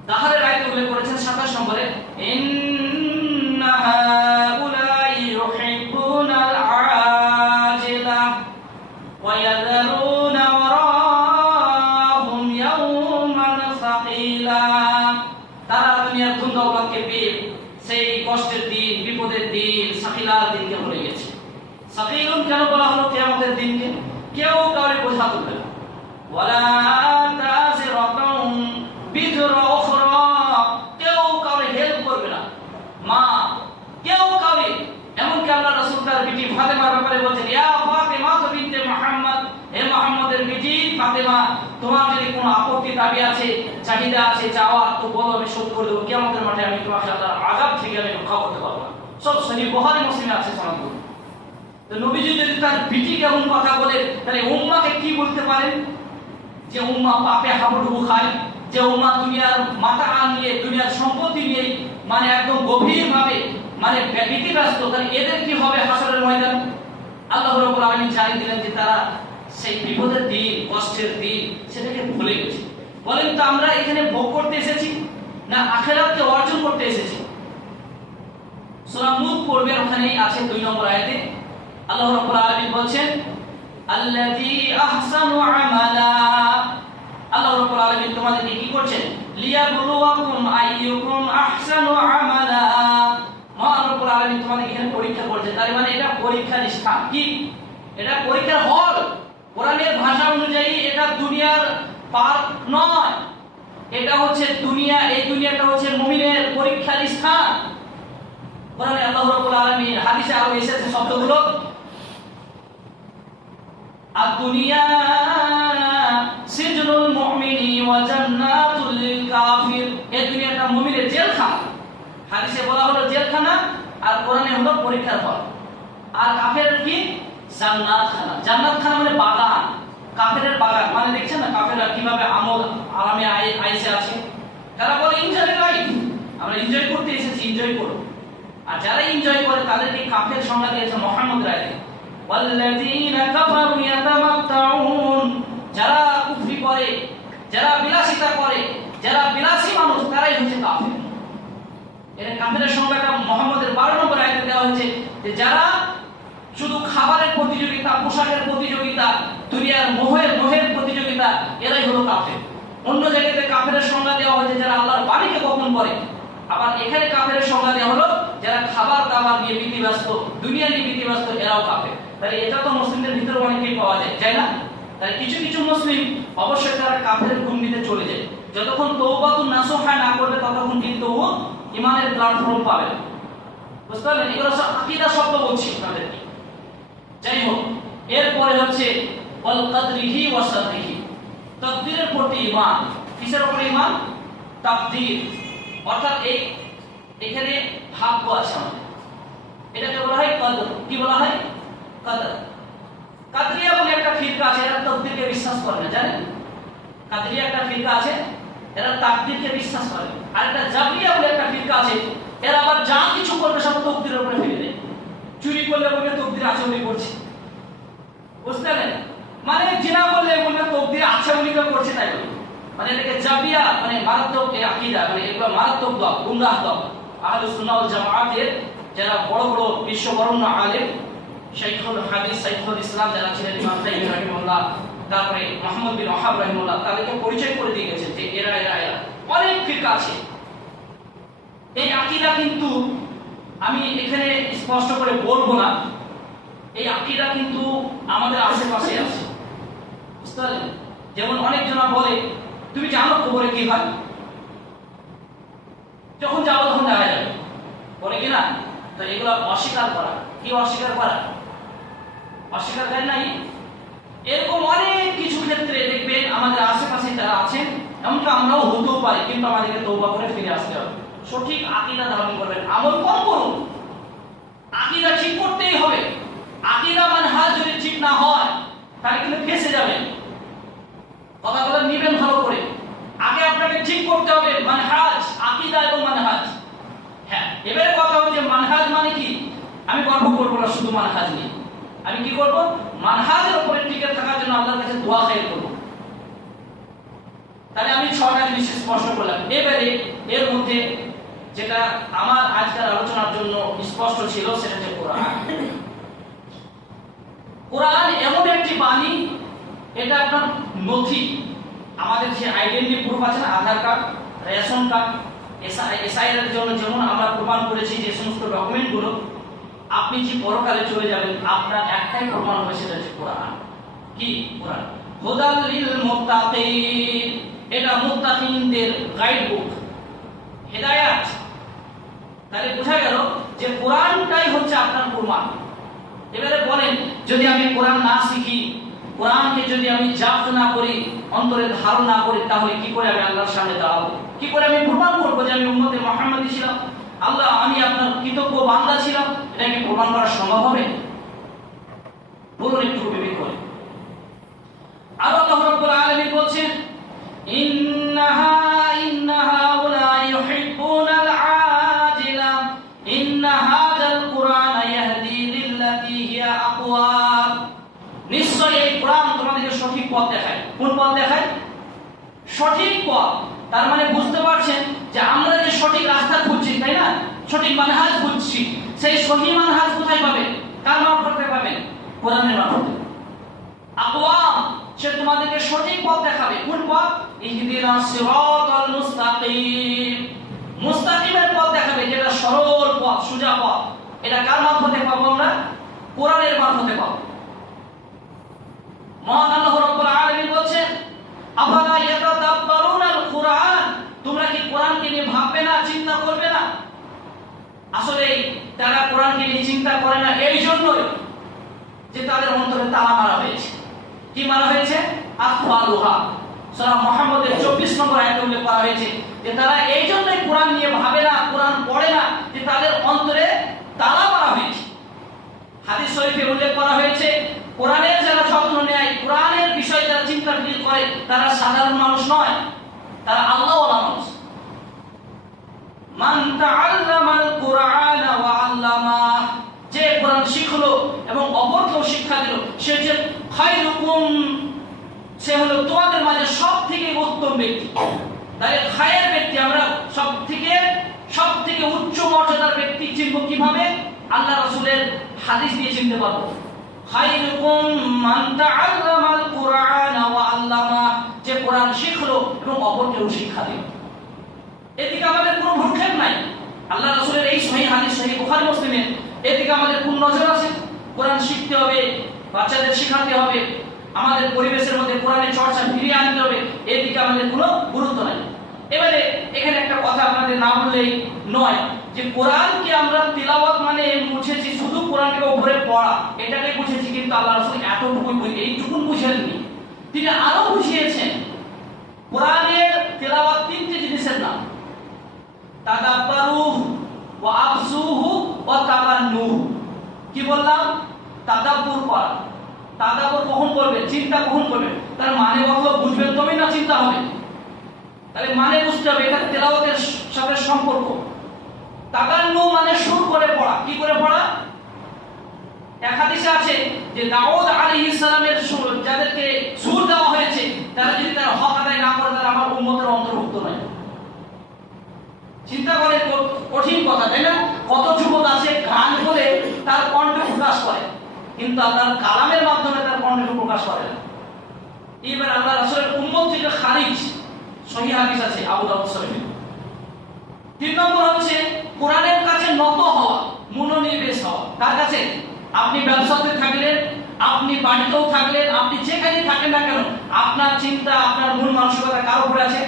দাহরের আয়াতে উল্লেখ করেছেন 27 নম্বরে, ইন্না হাউলাই ইউহিব্বুনাল আজিলা ওয়া ইয়াযরুনা ওয়ারাহুম ইয়াওমান সাকিলা। তারা দুনিয়ার ধন দৌলতকে পেয়ে সেই কষ্টের দিন, বিপদের দিন, সাকিলার দিনকে ভুলে গেছে। সাকিলুন কেন বলা হলো কিয়ামতের দিনকে? কেউ কাউকে বোঝা তুলবে না। ওয়ালা তাযিরা বিধরা উখরা, কেউ কাউকে হেল্প করবে না। মা কেউ কাউকে, এমনকি আল্লাহ রাসূল তার বিটি ফাতেমার ব্যাপারে বলেছেন, ইয়া ফাতেমা বিনতে মুহাম্মদ, হে মুহাম্মদের বিটি ফাতেমা, তোমার যদি কোনো আপত্তি দাবি আছে, চাহিদা আছে, চাওয়া, তো বলো, আমি শোধ করে দেবো। কিয়ামতের মাঠে আমি তোমাকে আল্লাহর আযাব থেকে আমি রক্ষা করতে পারবো না। সব সহিহ বুখারী মুসলিমে আছে সনদ। তো নবীজি যদি তার বিটিকে এমন কথা বলে, তাহলে উম্মাহকে কি বলতে পারেন? যে উম্মাহ পাপে হাবুডুবু খায়, যে উম্মাহ দুনিয়ার মাথা নিয়ে, দুনিয়ার সম্পত্তি নিয়ে মানে একদম গভীরভাবে মানে ব্যতিব্যস্ত, তাহলে এদের কি হবে হাসরের ময়দানে? আল্লাহ রাব্বুল আলামিন জানিয়ে দিলেন যে তারা সেই বিপদের দিন, কষ্টের দিন সেটাকে ভুলে গেছে। বলেন তো আমরা এখানে ভোগ করতে এসেছি না আখিরাতকে অর্জন করতে এসেছি? সূরা নূর পড়বেন, ওখানেই আছে 2 নম্বর আয়াতে আল্লাহ রাব্বুল আলামিন বলছেন, আল্লাযী আহসানু আমালা। আল্লাহ রাব্বুল আলামিন তোমাদেরকে কি করছেন? লিয়াবলুয়াকুম আইয়ুকুম আহসানু আমালা। মহান রব্বুল আলামিন তোমাদেরকে এখানে পরীক্ষা করছেন। তার মানে এটা পরীক্ষার স্থান। কি? এটা পরীক্ষার হল। কোরআনের ভাষা অনুযায়ী এটা দুনিয়ার পার্ক নয়, এটা হচ্ছে দুনিয়া। এই দুনিয়াটা হচ্ছে মুমিনের পরীক্ষার স্থান। কোরআনে আল্লাহ রাব্বুল আলামিন, হাদিসে আরো এসেছে শব্দগুলো, আদ-দুনিয়া সিজনুল মুমিনি ওয়া জান্নাতুল লিল কাফির। এই দুনিয়াটা মুমিনের জেলখানা। হাদিসে বলা হলো জেলখানা, আর কোরআনে হলো পরীক্ষার হল। আর কাফেরের কি? জান্নাতখানা। জান্নাতখানা মানে বাগান, কাফেরের বাগান। মানে দেখছেন না কাফেররা কিভাবে আমল আরামে আইসে আছে। তারা বলে এনজয় লাইফ, আমরা এনজয় করতে এসেছি, এনজয় করো। আর যারা এনজয় করে তাদেরকে কাফের সংজ্ঞা দিয়েছে মুহাম্মদ রাইতে, ওয়াল্লাযীনা কাফারু ইয়াতামাত্তাউন। যারা কুফরি করে, যারা বিলাসিতা করে, যারা বিলাসী মানুষ, তারাই হচ্ছে কাফের। এর কাফেরের সংজ্ঞাটা মুহাম্মদের 12 নম্বর আয়াতে দেওয়া হয়েছে যে যারা শুধু খাবারের প্রতিযোগিতা, পোশাকের প্রতিযোগিতা, দুনিয়ার মোহের প্রতিযোগিতা, এরাই হলো কাফের। অন্য জায়গাতে কাফেরের সংজ্ঞা দেওয়া হয়েছে যারা আল্লাহর বাণীকে গোপন করে। আবার এখানে কাফেরের সংজ্ঞা দেওয়া হলো যারা খাবার দাবার নিয়ে ব্যতিব্যস্ত, দুনিয়া নিয়ে ব্যতিব্যস্ত, এরাও কাফের। তাহলে এটা তো মুসলিমদের ভিতরে অনেকেই পাওয়া যায়, তাই না? তাই কিছু কিছু মুসলিম অবশ্যই তারা কাফের গুণবিতে চলে যায়। যতক্ষণ তওবাতুন নাসুহা না করবে ততক্ষণ কিন্তু ও ঈমানের প্ল্যাটফর্ম পাবে না। বুঝতে পারলেন? এগুলো সব আকীদা শব্দ বলছি আপনাদেরকে। যাই হোক, এরপরে হচ্ছে ওয়াল কদরিহি ওয়া শাররিহি, তাকদীরের প্রতি ঈমান। কিসের উপরে ঈমান? তাকদীর। অর্থাৎ এখানে ভাগ্য আছে আমাদের, এটাকে বলা হয় কদর। কি বলা হয়? কদর। কাদরিয়া বলে একটা ফিরকা আছে, এরা তাকদীরকে বিশ্বাস করে না, জানেন? কাদরিয়া একটা ফিরকা আছে, এরা তাকদীরকে বিশ্বাস করে। আর একটা জাবরিয়া বলে একটা ফিরকা আছে, এরা আবার যা কিছু করবে সব তাকদীরের উপরে ফেলে দেয়। চুরি করলে বলবে তাকদীর আছে উনি করছে, বুঝতে পারলেন? মানে জিনা করলে বলবে তাকদীর আছে উনি তো করছে, তাই বলে। মানে এটাকে জাবরিয়া, মানে মারাত্মক এই আকীদা, মানে এগুলো মারাত্মক দল, গুমরাহ দল। আহলুস সুন্নাহ ওয়াল জামাআতের যারা বড় বড় বিশ্ববরণ্য আলেম, শাইখুল হাদিস, শাইখুল ইসলাম যারা ছিলেন, ইমাম তাইমি রাহিমাহুল্লাহ, তারপরে মুহাম্মদ বিন ওয়াহাব রাহিমাহুল্লাহ, তাদেরকে পরিচয় করে দিয়ে গেছেন যে এরা অনেক ফিরকা আছে। এই আকীদা কিন্তু আমি এখানে স্পষ্ট করে বলবো না, এই আকীদা কিন্তু আমাদের আশেপাশে আছে, বুঝতে পারলেন? যেমন অনেকজনা বলে, তুমি জানো কবরে কি হয়? যখন যাবো তখন দেখা যাবে, বলে কি না? তো এগুলো অস্বীকার করা। কি অস্বীকার করা? অস্বীকার করেন নাই। এরকম অনেক কিছু ক্ষেত্রে দেখবেন আমাদের আশেপাশে যারা আছেন, এমনকি আমরাও হতেও পারি, কিন্তু আমাদেরকে তওবা করে ফিরে আসতে হবে। সঠিক আকীদা ধারণ করবেন, আমল কম করুন, আকীদা ঠিক করতেই হবে। আকীদা মানহাজ যদি ঠিক না হয় তাহলে কিন্তু ফেঁসে যাবেন। কথাগুলো নিবেন ভালো করে। আগে আপনাকে ঠিক করতে হবে মানহাজ, আকীদা এবং মানহাজ। হ্যাঁ, এবারে কথা হচ্ছে মানহাজ মানে কি? আমি গর্ব করব না শুধু মানহাজ নিয়ে, আমি কি করব? মানহাজের উপরে টিকে থাকার জন্য আল্লাহর কাছে দোয়া খায় করব। তাহলে আমি 6টা জিনিস স্পষ্ট করলাম। এবারে এর মধ্যে যেটা আমার আজকের আলোচনার জন্য স্পষ্ট ছিল সেটা হচ্ছে কোরআন। কোরআন এমন একটি বাণী, এটা আপনার নথি। আমাদের যে আইডেন্টিটি প্রুফ আছে না, আধার কার্ড, রেশন কার্ড, এসআইআর এর জন্য যেমন আমরা প্রমাণ করেছি যে সমস্ত ডকুমেন্টগুলো, আপনি যে পরকালে চলে যাবেন আপনার একটাই প্রমাণ হবে, সেটা হচ্ছে কোরআন। কি? কোরআন। হুদাল লিল মুত্তাকিন, এটা মুত্তাকিনদের গাইড বুক, হেদায়াত। তাহলে বোঝা গেল যে কোরআনটাই হচ্ছে আপনার প্রমাণ। এবারে বলেন, যদি আমি কোরআন না শিখি, কোরআনকে যদি আমি জাপ না করি, অন্তরে ধারণ না করি, তাহলে কি করে আমি আল্লাহর সামনে দাঁড়াবো? কি করে আমি প্রমাণ করবো যে আমি উম্মতে মুহাম্মাদী ছিলাম, আল্লাহ আমি আপনার কৃতজ্ঞ বান্দা ছিলাম? এটা কি প্রমাণ করা সম্ভব হবে? বলুন একটু বিবেক করে। আর আল্লাহ রাব্বুল আলামিন বলছেন, ইন্নাহা উলা ইউহিব্বুনাল আজিলা ইন্না হাযাল কুরআন ইয়াহদি লিল্লাতী হিয়া আকওয়াম। নিশ্চয় এই কোরআন তোমাদেরকে সঠিক পথ দেখায়। কোন পথ দেখায়? সঠিক পথ। তার মানে বুঝতে পারছেন যে আমরা যে সঠিক রাস্তা খুঁজছি, তাই না, সঠিক মানহাজ খুঁজছি, সেই সঠিক মানহাজ কোথায় পাবেন? কার মারফতে পাবেন? কোরআনের মারফতে। আকওয়াম, সে তোমাদেরকে সঠিক পথ দেখাবে। কোন পথ? ইহদিনাস সিরাতাল মুস্তাকিম, মুস্তাকিমের পথ দেখাবে, যেটা সরল পথ, সোজা পথ। এটা কার মারফতে পাবো আমরা? কোরআনের মারফতে পাবো। মহান আল্লাহ রাব্বুল আলামিন বলেন, আফালা ইয়াতাদাব্বারুনাল কুরআন, তোমরা কি কোরআনকে নিয়ে ভাববে না, চিন্তা করবে না? আসলে তারা কোরআনকে নিয়ে চিন্তা করে না এই জন্যই যে তাদের অন্তরে তালা মারা হয়েছে। কি মারা হয়েছে? আকফালুহা। সূরা মুহাম্মদের 24 নম্বর আয়াতে উল্লেখ করা হয়েছে যে তারা এই জন্যই কোরআন নিয়ে ভাবে না, কোরআন পড়ে না, যে তাদের অন্তরে তালা মারা হয়েছে। হাদিস শরীফে উল্লেখ করা হয়েছে, কোরআনের যারা যত্ন নেয়, কোরআনের বিষয়ে যারা চিন্তা করে, তারা সাধারণ মানুষ নয়, তারা আল্লাহওয়ালা মানুষ। মান তাআল্লামাল কুরআন ওয়া আল্লামা, যে কোরআন শিখলো এবং অপরকেও শিক্ষা দিল, সে যে খায়রুকুম, সে হলো তোমাদের মাঝে সবথেকে উত্তম ব্যক্তি। তাই খায়ের ব্যক্তি, আমরা সবথেকে উচ্চ মর্যাদার ব্যক্তি চিনব কিভাবে? আল্লাহ রাসূলের হাদিস দিয়ে চিনতে পারবো। খায়রুকুম মান তাআল্লামাল কুরআন ওয়া আল্লামা, যে কোরআন শিখলো এবং অপরকেও শিক্ষা দিল। এদিকে আমাদের কোনো ভ্রুক্ষেপ নাই। আল্লাহ রাসূলের এই সহিহ হাদিস, সহিহ বুখারী মুসলিমের, এদিকে আমাদের কোন নজর আছে? কোরআন শিখতে হবে, বাচ্চাদের শেখাতে হবে, আমাদের পরিবেশের মধ্যে কোরআনের চর্চা ফিরিয়ে আনতে হবে, এদিকে আমাদের কোনো গুরুত্ব নাই। এবারে এখানে একটা কথা আপনাদের না বললেই নয়, যে কোরআনকে আমরা তিলাওয়াত মানে বুঝেছি শুধু কোরআনকে উপরে পড়া, এটাকে বুঝেছি, কিন্তু আল্লাহ রাসূল এইটুকু বুঝেননি। তিনি আরো বুঝিয়েছেন কোরআনের তিলাওয়াত তিনটি জিনিসের নাম: তাদাব্বারুহু ওয়া আফসুহু ওয়া তাবান্নুহু। কি বললাম? তাদাব্বুর করা। তাদাব্বুর কখন করবেন? চিন্তা কখন করবেন? তার মানে কখন বুঝবেন তবেই না চিন্তা হবে। তাহলে মানে বুঝতে হবে, এটা তেলাওয়াতের সাথে সম্পর্ক। তাবান্নু মানে সুর করে পড়া। কি করে পড়া? এক হাদিসে আছে যে দাউদ আলাইহিস সালামের যাদেরকে সুর দেওয়া হয়েছে, তারা যদি তার হক আদায় না করে, তারা আমার উম্মতের অন্তর্ভুক্ত নয়। চিন্তা করে, কঠিন কথা, তাই না? কত যুবক আছে গান করে তার কণ্ঠ প্রকাশ করে, কিন্তু আল্লাহর কালামের মাধ্যমে তার কণ্ঠ প্রকাশ করে না। এবার আল্লাহ রাসূলের উম্মত থেকে খারিজ, সহিহ হাদিস আছে আবু দাউদ শরীফে। 3 নম্বর হচ্ছে কোরআনের কাছে নত হওয়া, মনোনিবেশ হওয়া। তার কাছে আপনি ব্যবসাতে থাকলেন, আপনি বাড়িতেও থাকলেন, আপনি যেখানে থাকেন না কেন, আপনার চিন্তা, আপনার মূল মানসিকতা কার উপরে আছে?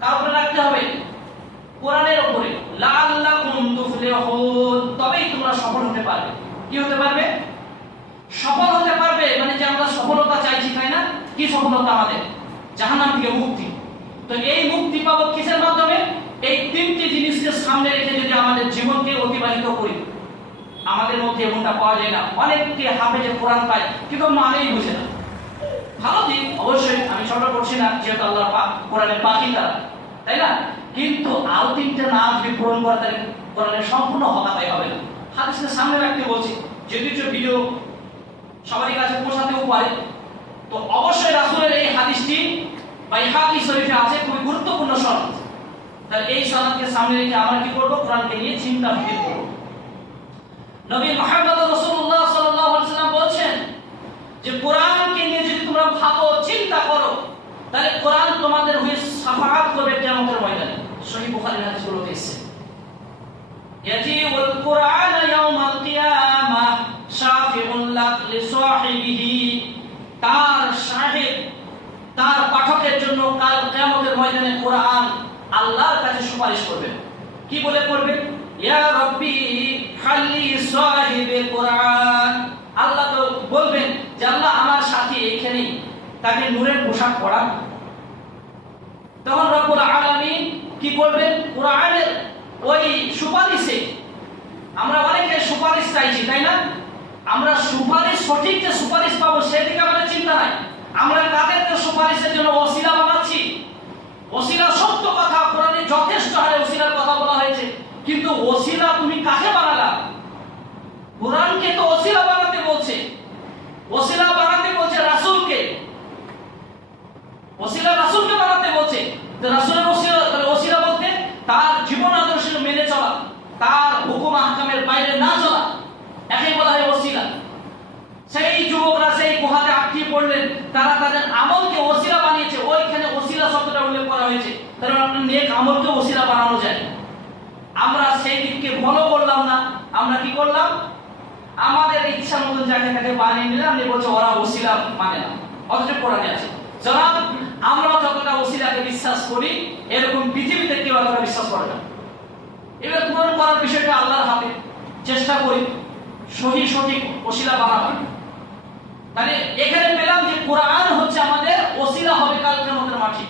কার উপরে রাখতে হবে? কোরআনের উপরে। লাআল্লাকুম তুফলিহুন, তবেই তোমরা সফল হতে পারবে। কি হতে পারবে? সফল হতে পারবে। মানে যে আমরা সফলতা চাইছি, তাই না? কি সফলতা? আমাদের জাহান্নাম থেকে মুক্তি। তো এই মুক্তি পাবো কিসের মাধ্যমে? এই তিনটি জিনিসকে সামনে রেখে যদি আমাদের জীবনকে অতিবাহিত করি। আমাদের মধ্যে এমনটা পাওয়া যায় না। অনেককে হাফেজে কোরআন পায়, কিন্তু মানেই বুঝে না। ভালো দিক অবশ্যই, আমি ছোট করছি না, যেহেতু আল্লাহ পাক কোরআনের পাখি তারা, তাই না? কিন্তু আরো 3টা না যদি পূরণ করে, তাহলে কোরআনের সম্পূর্ণ হক আদায় হবে না। হাদিসকে সামনে রাখতে বলছি, যদি ভিডিও সবারই কাছে পৌঁছাতেও পারে, তো অবশ্যই রাসূলের এই হাদিসটি বাইহাকি শরীফে আছে, খুবই গুরুত্বপূর্ণ সনদ। তাহলে এই সনদকে সামনে রেখে আমরা কি করব? কোরআনকে নিয়ে চিন্তা ফিকির করব। নবী মুহাম্মদ রাসূলুল্লাহ সাল্লাল্লাহু আলাইহি ওয়াসাল্লাম বলেন যে কোরআনকে নিয়ে যদি তোমরা ভাবো, চিন্তা করো, তাহলে কোরআন তোমাদের হয়ে শাফাআত করবে কিয়ামতের ময়দানে। সহিহ বুখারীর হাদিসগুলোতে এসেছে, ইয়াজিউল কুরআন ইয়াউমাল কিয়ামাহ শাফিউল লাক লিসাহিবিহি, তার সাহেব, তার পাঠকের জন্য কাল কিয়ামতের ময়দানে ময়দানে কোরআন আল্লাহর কাছে সুপারিশ করবেন। কি বলে করবেন? ইয়া রাব্বি খাল্লি সাহিবে কোরআন। আল্লাহ তো বলবেন যে আল্লাহ আমার সাথী এখানেই, তাকে নূরের পোশাক পরান। তখন রব্বুল আলামিন কি করবেন? কোরআনের ওই সুপারিশে, আমরা অনেকে সুপারিশ চাইছি, তাই না? আমরা সুপারিশ, সঠিক যে সুপারিশ পাবো সেদিকে আমাদের চিন্তা নাই। আমরা কাদেরকে সুপারিশের জন্য ওসিলা বানাচ্ছি? ওসিলা সত্য কথা, কোরআনে যথেষ্ট হারে ওসিলার কথা বলা হয়েছে, কিন্তু ওসিলা তুমি কাকে বানালা? কোরআনকে তো ওসিলা বানাতে বলছে, ওসিলা বানাতে বলছে রাসূলকে, ওসিলা রাসূলকে বানাতে বলছে। তো রাসূলের ওসিলা বলতে তার জীবন আদর্শ মেনে চলা, তার হুকুম আহকামের বাইরে না চলা, একেই বলা হয় ওসিলা। সেই যুবকরা সেই গুহাতে আটকে পড়লেন, তারা তাদের আমলকে ওসিলা বানিয়েছে। ওইখানে ওসিলা শব্দটা উল্লেখ করা হয়েছে, কারণ আপনার নেক আমলকে ওসিলা বানানো যায়। আমরা সেই দিককে ফলো করলাম না, আমরা কি করলাম? আমাদের ইচ্ছা মতন যাকে তাকে বানিয়ে নিলাম, নিয়ে বলছে ওরা ওসিলা মানে না, অথচ কোরআনে আছে। জনাব, আমরা যতটা ওসিলাকে বিশ্বাস করি, এরকম পৃথিবীতে কেউ এতটা বিশ্বাস করে না। এবার পূরণ করার বিষয়টা আল্লাহর হাতে, চেষ্টা করি সঠিক ওসিলা বানাবার। তাহলে এখানে পেলাম যে কোরআন হচ্ছে আমাদের ওসিলা হবে কাল কিয়ামতের মাঠে।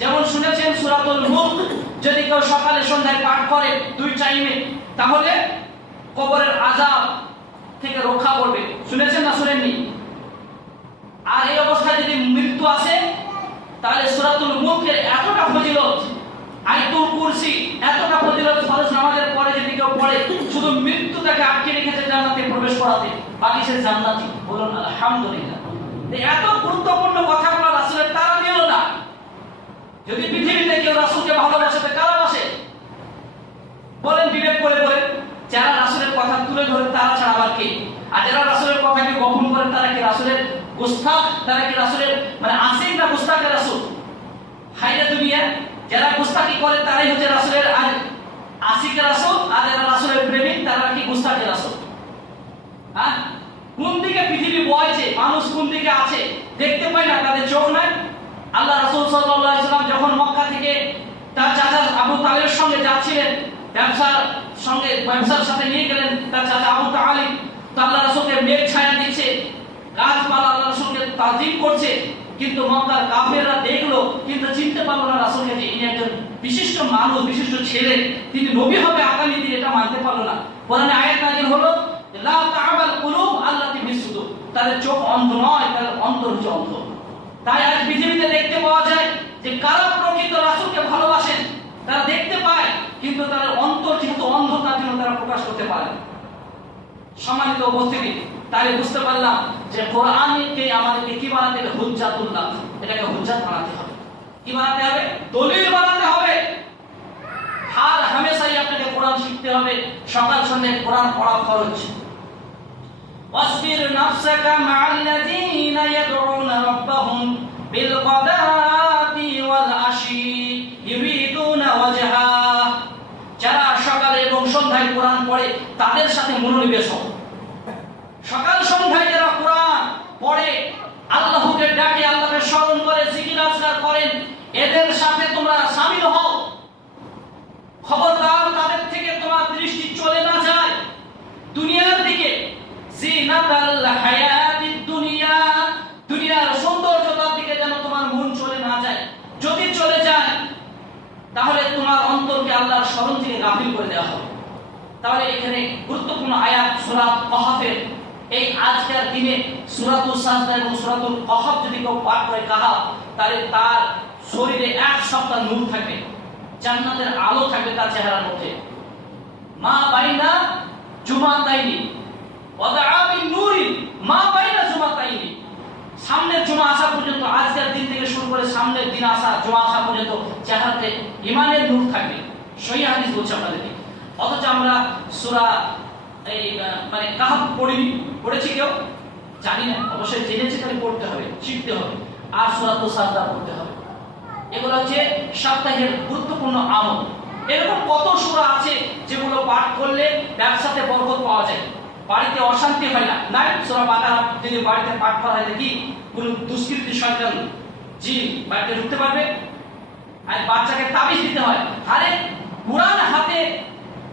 যেমন শুনেছেন সূরাতুল মুলক যদি কেউ সকালে সন্ধ্যায় পাঠ করে 2 টাইমে, তাহলে কবরের আযাব থেকে রক্ষা করবে। শুনেছেন না শুনেননি? আর এই অবস্থায় যদি মৃত্যু আসে, তাহলে সূরাতুল মুলকের এতটা ফজিলত, আয়াতুল কুরসি এতটা ফজিলত, ফরজ নামাজের পরে যদি কেউ পড়ে, শুধু মৃত্যু তাকে আটকে রেখেছে জান্নাতে প্রবেশ করাতে, বাকি সে জান্নাতি। বলুন আলহামদুলিল্লাহ। এত গুরুত্বপূর্ণ কথাগুলো রাসূলের তারা নিল না। যদি পৃথিবীতে কেউ রাসূলকে ভালোবাসে, তো কারা বাসে? বলেন, বিবেক করে বলেন। যারা রাসূলের কথা তুলে ধরে তারা ছাড়া আবার কে? আর যারা রাসূলের কথাকে গোপন করে তারা কি রাসূলের গুস্তাখ? তারা কি রাসূলের মানে আশিক না গুস্তাখে রাসূল? হায়রে দুনিয়া! যারা গুস্তাখি করে তারাই হচ্ছে রাসূলের আশিক রাসূল, আর যারা রাসূলের প্রেমিক তারা কি গুস্তাখে রাসূল? হ্যাঁ, কোন দিকে পৃথিবী বইছে, মানুষ কোন দিকে আছে দেখতে পায় না, তাদের চোখ নাই। আল্লাহ রাসূল সাল্লাল্লাহু আলাইহি ওয়াসাল্লাম যখন মক্কা থেকে তার চাচা আবু তালেবের সঙ্গে যাচ্ছিলেন, ব্যবসার সাথে নিয়ে গেলেন তার চাচা আবু তালিব, তো আল্লাহ রাসূলকে মেঘ ছায়া দিচ্ছে, গাছপালা আল্লাহ রাসূলকে তাজিম করছে, কিন্তু মক্কার কাফেররা দেখলো, কিন্তু চিনতে পারলো না রাসূলকে যে ইনি একজন বিশিষ্ট মানুষ, বিশিষ্ট ছেলে, তিনি নবী হবে আগামী দিনে, এটা মানতে পারলো না। কোরআনে আয়াত নাযিল হলো, লা তা'মাল কুলুব আল্লাতী ফিস-সুদূর, তাদের চোখ অন্ধ নয়, তাদের অন্তর হচ্ছে অন্ধ। তাই আজ পৃথিবীতে দেখতে পাওয়া যায় যে কারা প্রকৃত রাসূলকে ভালোবাসেন, তারা দেখতে পায়, কিন্তু তাদের অন্তর যেহেতু অন্ধ, তার জন্য তারা প্রকাশ করতে পারে না। সম্মানিত উপস্থিতি, তাই বুঝতে পারলাম যে কোরআনকে আমাদেরকে কি বানাতে হবে? হুজ্জাতুল্লাহ, এটাকে হুজ্জাত বানাতে হবে। কি বানাতে হবে? দলিল বানাতে হবে। আর হামেশাই আপনাকে কোরআন শিখতে হবে, সকাল সন্ধ্যা কোরআন পড়া ফরজ। ওয়াসবির নাফসাকা মা'আল্লাযীনা ইয়াদউনা রাব্বাহুম বিল গাদাতি ওয়াল আশি ইউরিদুনা ওয়াজহা। যারা সকালে এবং সন্ধ্যায় কোরআন পড়ে তাদের সাথে মনোনিবেশ হও। সকাল সন্ধ্যায় যারা কোরআন পড়ে, আল্লাহকে ডাকে, আল্লাহকে স্মরণ করে, জিকির আজকার করেন, এদের সাথে তোমরা শামিল হও। খবরদার তাদের থেকে তোমার দৃষ্টি চলে না যায় দুনিয়ার দিকে। জিনাতাল হায়াতিদ দুনিয়া, দুনিয়ার সৌন্দর্যতার দিকে যেন তোমার মন চলে না যায়। যদি চলে যায় তাহলে তোমার অন্তরকে আল্লাহর স্মরণ থেকে গাফিল করে দেওয়া হবে। তাহলে এখানে গুরুত্বপূর্ণ আয়াত সূরা কাহফের, এই আজকের দিনে সূরাতুস সাজদা এবং সূরাতুল কাহফ যদি কেউ পাঠ করে কাহা, তাহলে তার শরীরে 1 সপ্তাহ নূর থাকবে, জান্নাতের আলো থাকবে তার চেহারার মধ্যে। মা বাইনা জুমাতাইনি ওয়াদাআবিন নূরি মা বাইনা জুমাতাইনি, সামনের জুমা আসা পর্যন্ত, আজকের দিন থেকে শুরু করে সামনের দিন আসা জুমা আসা পর্যন্ত চেহারাতে ঈমানের নূর থাকবে। সহিহ হাদিস বলছে আপনাদেরকে। অথচ আমরা সূরা এই মানে কাহফ পড়েছি কেউ? জানি না, অবশ্যই জেনেছি, তাহলে পড়তে হবে, শিখতে হবে, আর সূরাতুস সাজদা পড়তে হবে। এগুলো হচ্ছে সপ্তাহের গুরুত্বপূর্ণ আমল। এরকম কত সূরা আছে যেগুলো পাঠ করলে ব্যবসাতে বরকত পাওয়া যায়, বাড়িতে অশান্তি হয় না। নাই, সূরা বাকারা যদি বাড়িতে পাঠ করা হয়, দেখি কোন দুষ্কৃতী শয়তান জিন বাড়িতে ঢুকতে পারবে? আর বাচ্চাকে তাবিজ দিতে হয়। আরে কোরআন হাতে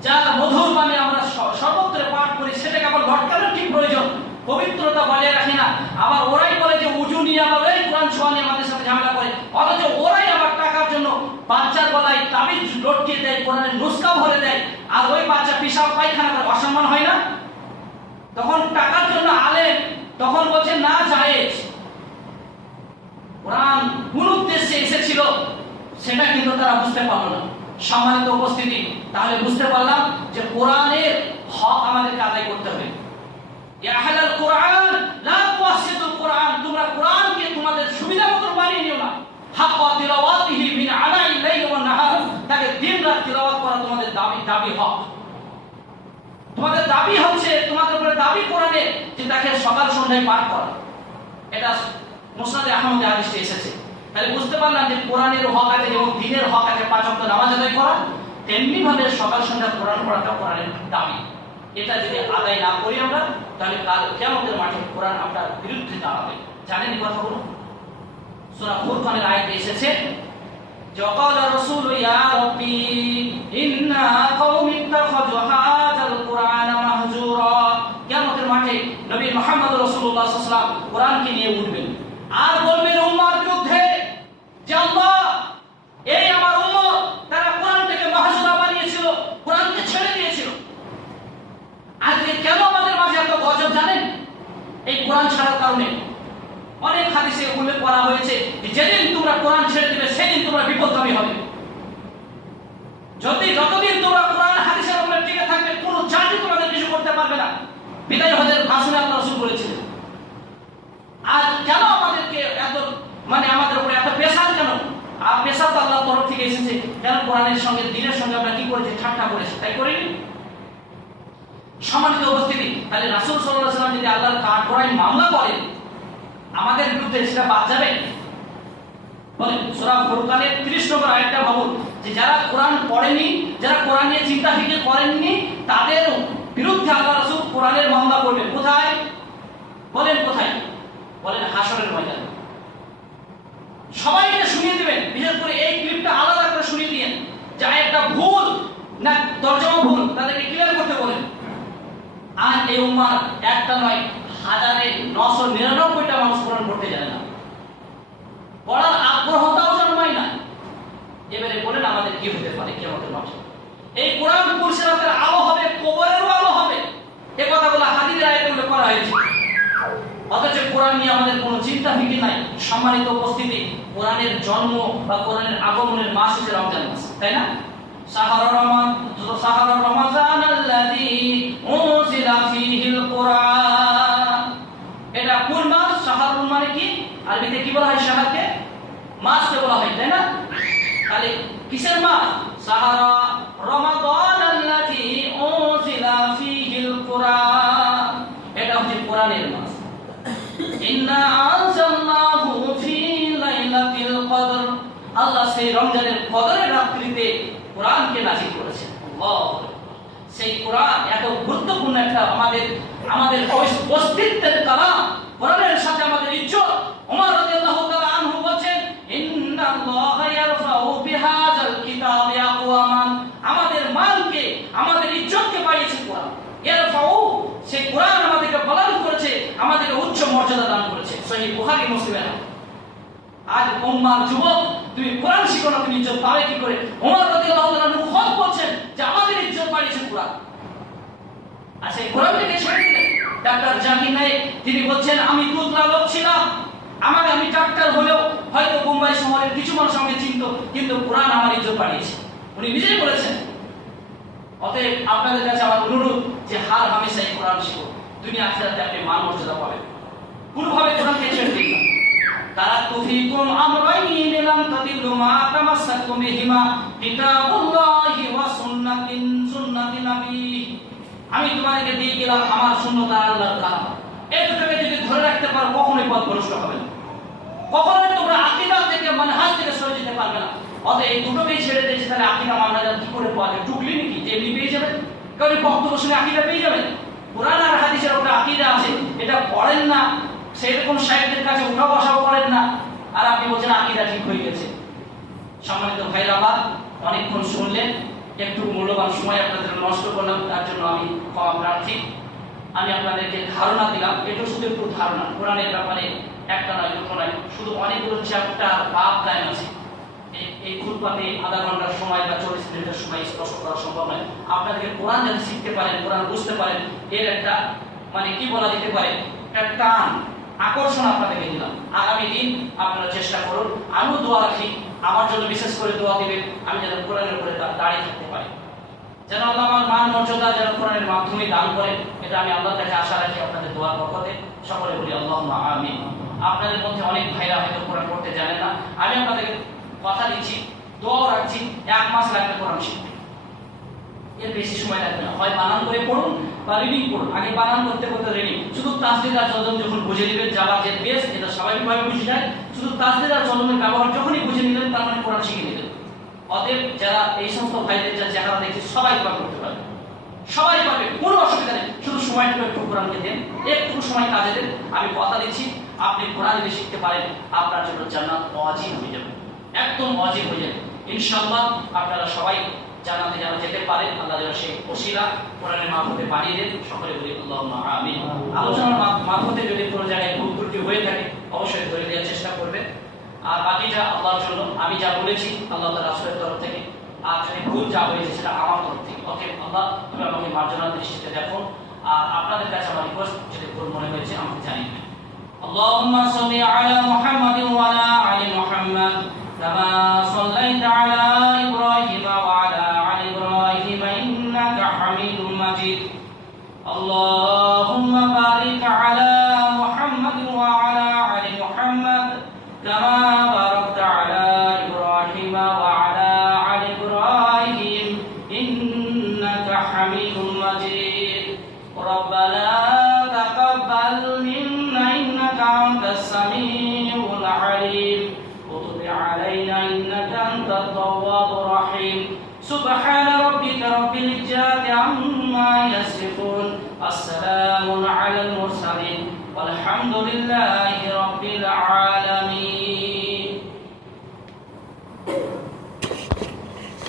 যা মধুর বাণী আমরা সর্বত্র পাঠ করি সেটাকে আবার লটকানোর কি প্রয়োজন? পবিত্রতা বজায় রাখি না, আবার ওরাই বলে যে উজু নিয়ে আবার এই কোরআন ছোঁয়া নিয়ে আমাদের সাথে ঝামেলা করে, অথচ ওরাই আবার টাকার জন্য বাচ্চার গলায় তাবিজ লটকিয়ে দেয়, কোরআনের নুসকা ভরে দেয়, আর ওই বাচ্চা পেশাব পায়খানা করে। অসম্মান হয় না? তখন টাকার জন্য আলেম তখন বলছে না জায়েজ। কোরআন কোন উদ্দেশ্যে এসেছিল সেটা কিন্তু তারা বুঝতে পারলো না। সম্মানিত উপস্থিতি, তাহলে বুঝতে পারলাম যে কোরআনের হক আমাদেরকে আদায় করতে হবে। ইয়া আহলাল কোরআন লা তুওয়াসিতুল কোরআন, তোমরা কোরআনকে তোমাদের সুবিধা মতো বানিয়ে নিও না। হাক্কা তিলাওয়াতিহি মিন আনাইল লাইল ওয়ান নাহার, তাকে দিন-রাত তিলাওয়াত করা তোমাদের দাবি হক। তোমাদের দাবি হচ্ছে, তোমাদের উপরে দাবি কোরআনে যে তাকে সকাল সন্ধ্যায় পাঠ করা। এটা মুসনাদে আহমদে হাদিসে এসেছে। তাহলে বুঝতে পারলাম যে কোরআনের হক আছে, যেমন দিনের হক আছে 5 ওয়াক্ত নামাজ আদায় করা, তেমনি ভাবে সকাল সন্ধ্যা কোরআন পড়াটা কোরআনের দাবি। এটা যদি আদায় না করি আমরা, তাহলে কাল কিয়ামতের মাঠে কোরআন আপনার বিরুদ্ধে দাঁড়াবে। জানেন এই কথাগুলো? সূরা ফুরকানের আয়াতে এসেছে যে ওয়াকালা রাসূলু ইয়া রাব্বি ইন্না কওমি ইত্তাখাযু হাযাল কুরআনা মাহজুরা। কিয়ামতের মাঠে নবী মুহাম্মদ রাসূলুল্লাহ সাল্লাল্লাহু আলাইহি ওয়াসাল্লাম কোরআনকে নিয়ে উঠবেন আর বলবেন উম্মার বিরুদ্ধে যে আল্লাহ, এই আমার উম্মত তারা কোরআনটাকে মাহজুরা বানিয়েছিল, কোরআনকে ছেড়ে দিয়েছিল। আজকে কেন আমাদের মাঝে এত গজব জানেন? এই কোরআন ছাড়ার কারণে। অনেক হাদিসে উল্লেখ করা হয়েছে যে যেদিন তোমরা কোরআন ছেড়ে দিবে সেদিন তোমরা বিপদগামী হবে। যতদিন তোমরা কোরআন হাদিসের উপরে টিকে থাকবে, কোনো জাতি তোমাদের কিছু করতে পারবে না। বিদায় হজের ভাষণে আল্লাহ রাসূল বলেছিলেন। আর কেন আমাদেরকে এত আমাদের উপরে এত পেশার কেন? আর পেশার তো আল্লাহর তরফ থেকে এসেছে। কেন কোরআনের সঙ্গে দিনের সঙ্গে আমরা কি করেছি? ঠাট্টা করেছি, তাই করিনি? সম্মানিত উপস্থিতি, তাহলে রাসূল সাল্লাল্লাহু আলাইহি ওয়াসাল্লাম যদি আল্লাহর কাঠগড়ায় মামলা করেন আমাদের বিরুদ্ধে, সেটা বাদ যাবে? বলেন সূরা ফুরকানের 30 নম্বর আয়াতটা ভাবুন যে যারা কোরআন পড়েনি, যারা কোরআন নিয়ে চিন্তা ফিকির করেননি, তাদের বিরুদ্ধে আল্লাহ রাসূল কোরআনের মামলা করবেন। কোথায়? বলেন কোথায়? বলেন হাশরের ময়দানে। সবাইকে শুনিয়ে দিবেন, বিশেষ করে এই ক্লিপটা আলাদা করে শুনিয়ে দিয়েন যে আয়াতটা ভুল না তরজমা ভুল, তাদেরকে ক্লিয়ার করতে বলেন। আর এই উম্মার একটা নয়, 1999টা মানুষ কোরআন পড়তে জানে না, পড়ার আগ্রহটাও জন্মায় না। এবারে বলেন আমাদের কি হতে পারে কিয়ামতের মাঠে? এই কোরআন পুরসিরাতের আলো হবে, কবরেরও আলো হবে। এই কথাগুলো হাদিসের আয়াতে উল্লেখ করা হয়েছে। অথচ কোরআন নিয়ে আমাদের কোনো চিন্তা ফিকির নাই। সম্মানিত উপস্থিতি, কোরআনের জন্ম বা কোরআনের আগমনের মাস হচ্ছে রমজান মাস, তাই না? শাহরুর রমাযান আল্লাযী উনজিলা ফীহিল কুরআন। এটা কোন মাস? শাহরুর মানে কি? আরবিতে কি বলা হয়? শাহরকে মাসকে বলা হয়, তাই না? তাহলে কিসের মাস? শাহরা রমাযান আল্লাযী উনজিলা ফীহিল কুরআন। এটা হচ্ছে কোরআনের মাস। ইন্না আনজালনাহু ফী লাইলাতিল কদর। আল্লাহ সেই রমজানের কদরের রাত্রিতে কোরআনকে নাযিল করেছেন। আল্লাহু আকবার। সেই কোরআন এত গুরুত্বপূর্ণ একটা আমাদের অস্তিত্বের কালাম। কোরআনের সাথে আমাদের ইজ্জত। ওমর রাদিয়াল্লাহু তাআলা আনহু বলেন, ইন্নাল্লাহা ইয়ারফাউ বিহাযাল কিতাবি আকওয়ামান। আমাদের মানকে, আমাদের ইজ্জতকে বাড়িয়েছে কোরআন। ইয়ারফাউ, সেই কোরআন আমাদেরকে বলান করেছে, আমাদেরকে উচ্চ মর্যাদা দান করেছে। সহিহ বুখারী মুসলিমে। আজ উম্মার যুবক, তুমি কোরআন শিখো না, তুমি ইজ্জত পাবে কি করে? ওমর রাদিয়াল্লাহু তাআলা আনহু খোদ বলছেন যে আমাদের ইজ্জত বাড়িয়েছে কোরআন। আর সেই কোরআনকে ছেড়ে দিলেন। ডাক্তার জাকির নায়েক তিনি বলছেন, আমি দুধলা লোক ছিলাম, আমি ডাক্তার হলেও হয়তো বোম্বাই শহরের কিছু মানুষ আমাকে চিনত, কিন্তু কোরআন আমার ইজ্জত বাড়িয়েছে। উনি নিজেই বলেছেন। অতএব আপনাদের কাছে আমার অনুরোধ যে হার হামেশাই কোরআন শিখো, দুনিয়া আখিরাতে আপনি মান মর্যাদা পাবেন। কোনোভাবে কোরআনকে ছেড়ে দিন না। তারাকতু ফীকুম আমরাইন লাম তাদিল্লু মা তামাসসাকতুম বিহিমা কিতাবুল্লাহি ওয়া সুন্নাতি নবী। আমি তোমাদেরকে দিয়ে গেলাম আমার সুন্নাত আর আল্লাহর কালাম। এই দুটোকে যদি ধরে রাখতে পারো কখনোই পথভ্রষ্ট হবে না, কখনোই তোমরা আকীদা থেকে মানহাজ থেকে সরে যেতে পারবে না। অতএব এই দুটোকেই ছেড়ে দিয়েছে, তাহলে আকীদা মানহাজ কি করে পাওয়া যায়? টুকলি নাকি যে এমনি পেয়ে যাবেন? কারণ বক্তব্য শুনে আকীদা পেয়ে যাবেন? কোরআন আর হাদিসের উপরে আকীদা আছে, এটা পড়েন না, সেরকম সাহেবদের কাছে উঠা বসাও করেন না, আর আপনি বলছেন আকীদা ঠিক হয়ে গেছে। সম্মানিত ভাইরা আমার, অনেকক্ষণ শুনলেন, একটু মূল্যবান সময় আপনাদের নষ্ট করলাম, তার জন্য আমি ক্ষমা প্রার্থী। আমি আপনাদেরকে ধারণা দিলাম, এটা শুধু একটু ধারণা। কোরআনের ব্যাপারে একটা নয়, দুটো নয়, শুধু অনেকগুলো চ্যাপ্টার বাব লাইন আছে। এই খুতবাতে আধা ঘন্টার সময় বা 40 মিনিটের সময় স্পর্শ করা সম্ভব নয়। আপনাদেরকে কোরআন যাতে শিখতে পারেন, কোরআন বুঝতে পারেন, এর একটা কি বলা যেতে পারে, একটা টান, আকর্ষণ আপনাদেরকে দিলাম। আগামী দিন আপনারা চেষ্টা করুন। আমিও দোয়া রাখি, আমার জন্য বিশেষ করে দোয়া দিবেন, আমি যেন কোরআনের উপরে দাঁড়িয়ে থাকতে পারি, যেন আল্লাহ আমার মান মর্যাদা যেন কোরআনের মাধ্যমে দান করেন। এটা আমি আল্লাহর কাছে আশা রাখি, আপনাদের দোয়ার বরকতে। সকলে বলি আল্লাহুম্মা আমিন। আপনাদের মধ্যে অনেক ভাইরা হয়তো কোরআন পড়তে জানেন না, আমি আপনাদেরকে কথা দিচ্ছি, দোয়া রাখছি, 1 মাস লাগবে কোরআন শিখতে, এর বেশি সময় লাগবে না। হয় বানান করে পড়ুন বা রিডিং পড়ুন। আগে বানান করতে করতে রিডিং, শুধু তাসদীদ আর জজম যখন বুঝে নেবেন, যাবা যে বেস, এটা স্বাভাবিকভাবে বুঝে যায়। শুধু তাসদীদ আর জজমের ব্যবহার যখনই বুঝে নিলেন, তার মানে কোরআন শিখে নিলেন। অতএব যারা এই সমস্ত ভাইদের যা চেহারা দেখছি, সবাই কোরআন করতে পারবে, সবাই পারবে, কোনো অসুবিধা নেই। শুধু সময়টুকু একটু কোরআনকে দেন, একটু সময় কাজে দেন। আমি কথা দিচ্ছি, আপনি কোরআন যদি শিখতে পারেন, আপনার জন্য জান্নাত ওয়াজিব হয়ে যাবে, একদম ওয়াজিব হয়ে যাবে ইনশাআল্লাহ। আপনারা সবাই জান্নাতে যেন যেতে পারেন, আল্লাহ যেন সেই ওসিলা কোরআনের মারফতে বানিয়ে দেন। সকলে বলি আল্লাহুম্মা আমিন। আলোচনার মারফতে যদি কোনো জায়গায় ভুল ত্রুটি হয়ে থাকে, অবশ্যই ধরে দেওয়ার চেষ্টা করবে। আর বাকিটা আল্লাহর জন্য। আমি যা বলেছি আল্লাহ তাআলা রাসূলের তরফ থেকে, আর যদি ভুল যা হয়েছে সেটা আমার তরফ থেকে। ওকে আল্লাহ, তুমি আমাকে মার্জনার দৃষ্টিতে দেখো। আর আপনাদের কাছে আমার রিকোয়েস্ট, যদি ভুল মনে হয়েছে আমাকে জানিয়ে। আল্লাহুম্মা সাল্লি আলা মুহাম্মাদিন ওয়া আলা আলি মুহাম্মাদ কামা সাল্লাইতা আলা ইব্রাহিম ওয়া আলা আলি ইব্রাহিম ইন্নাকা হামিদুম মাজিদ। আল্লাহুম্মা বারিক আলা মুহাম্মাদ ওয়া আলা আলি মুহাম্মাদ কামা বারাকতা আলা ইব্রাহিম ওয়া আলা আলি ইব্রাহিম ইন্নাকা হামিদুম মাজিদ। রব্বানা তাকাব্বাল মিন্না ইন্নাকা আনতাস সামিউল আলিম ওয়া তুব আলাইনা ইন্নাকা আনতাত তাওয়াবুর রহিম। সুবহান রাব্বিকা রাব্বিল ইজ্জাতি আম্মা ইয়াসিফুন, আসসালামু আলাল মুরসালিন, ওয়ালহামদুলিল্লাহি রাব্বিল আলামিন।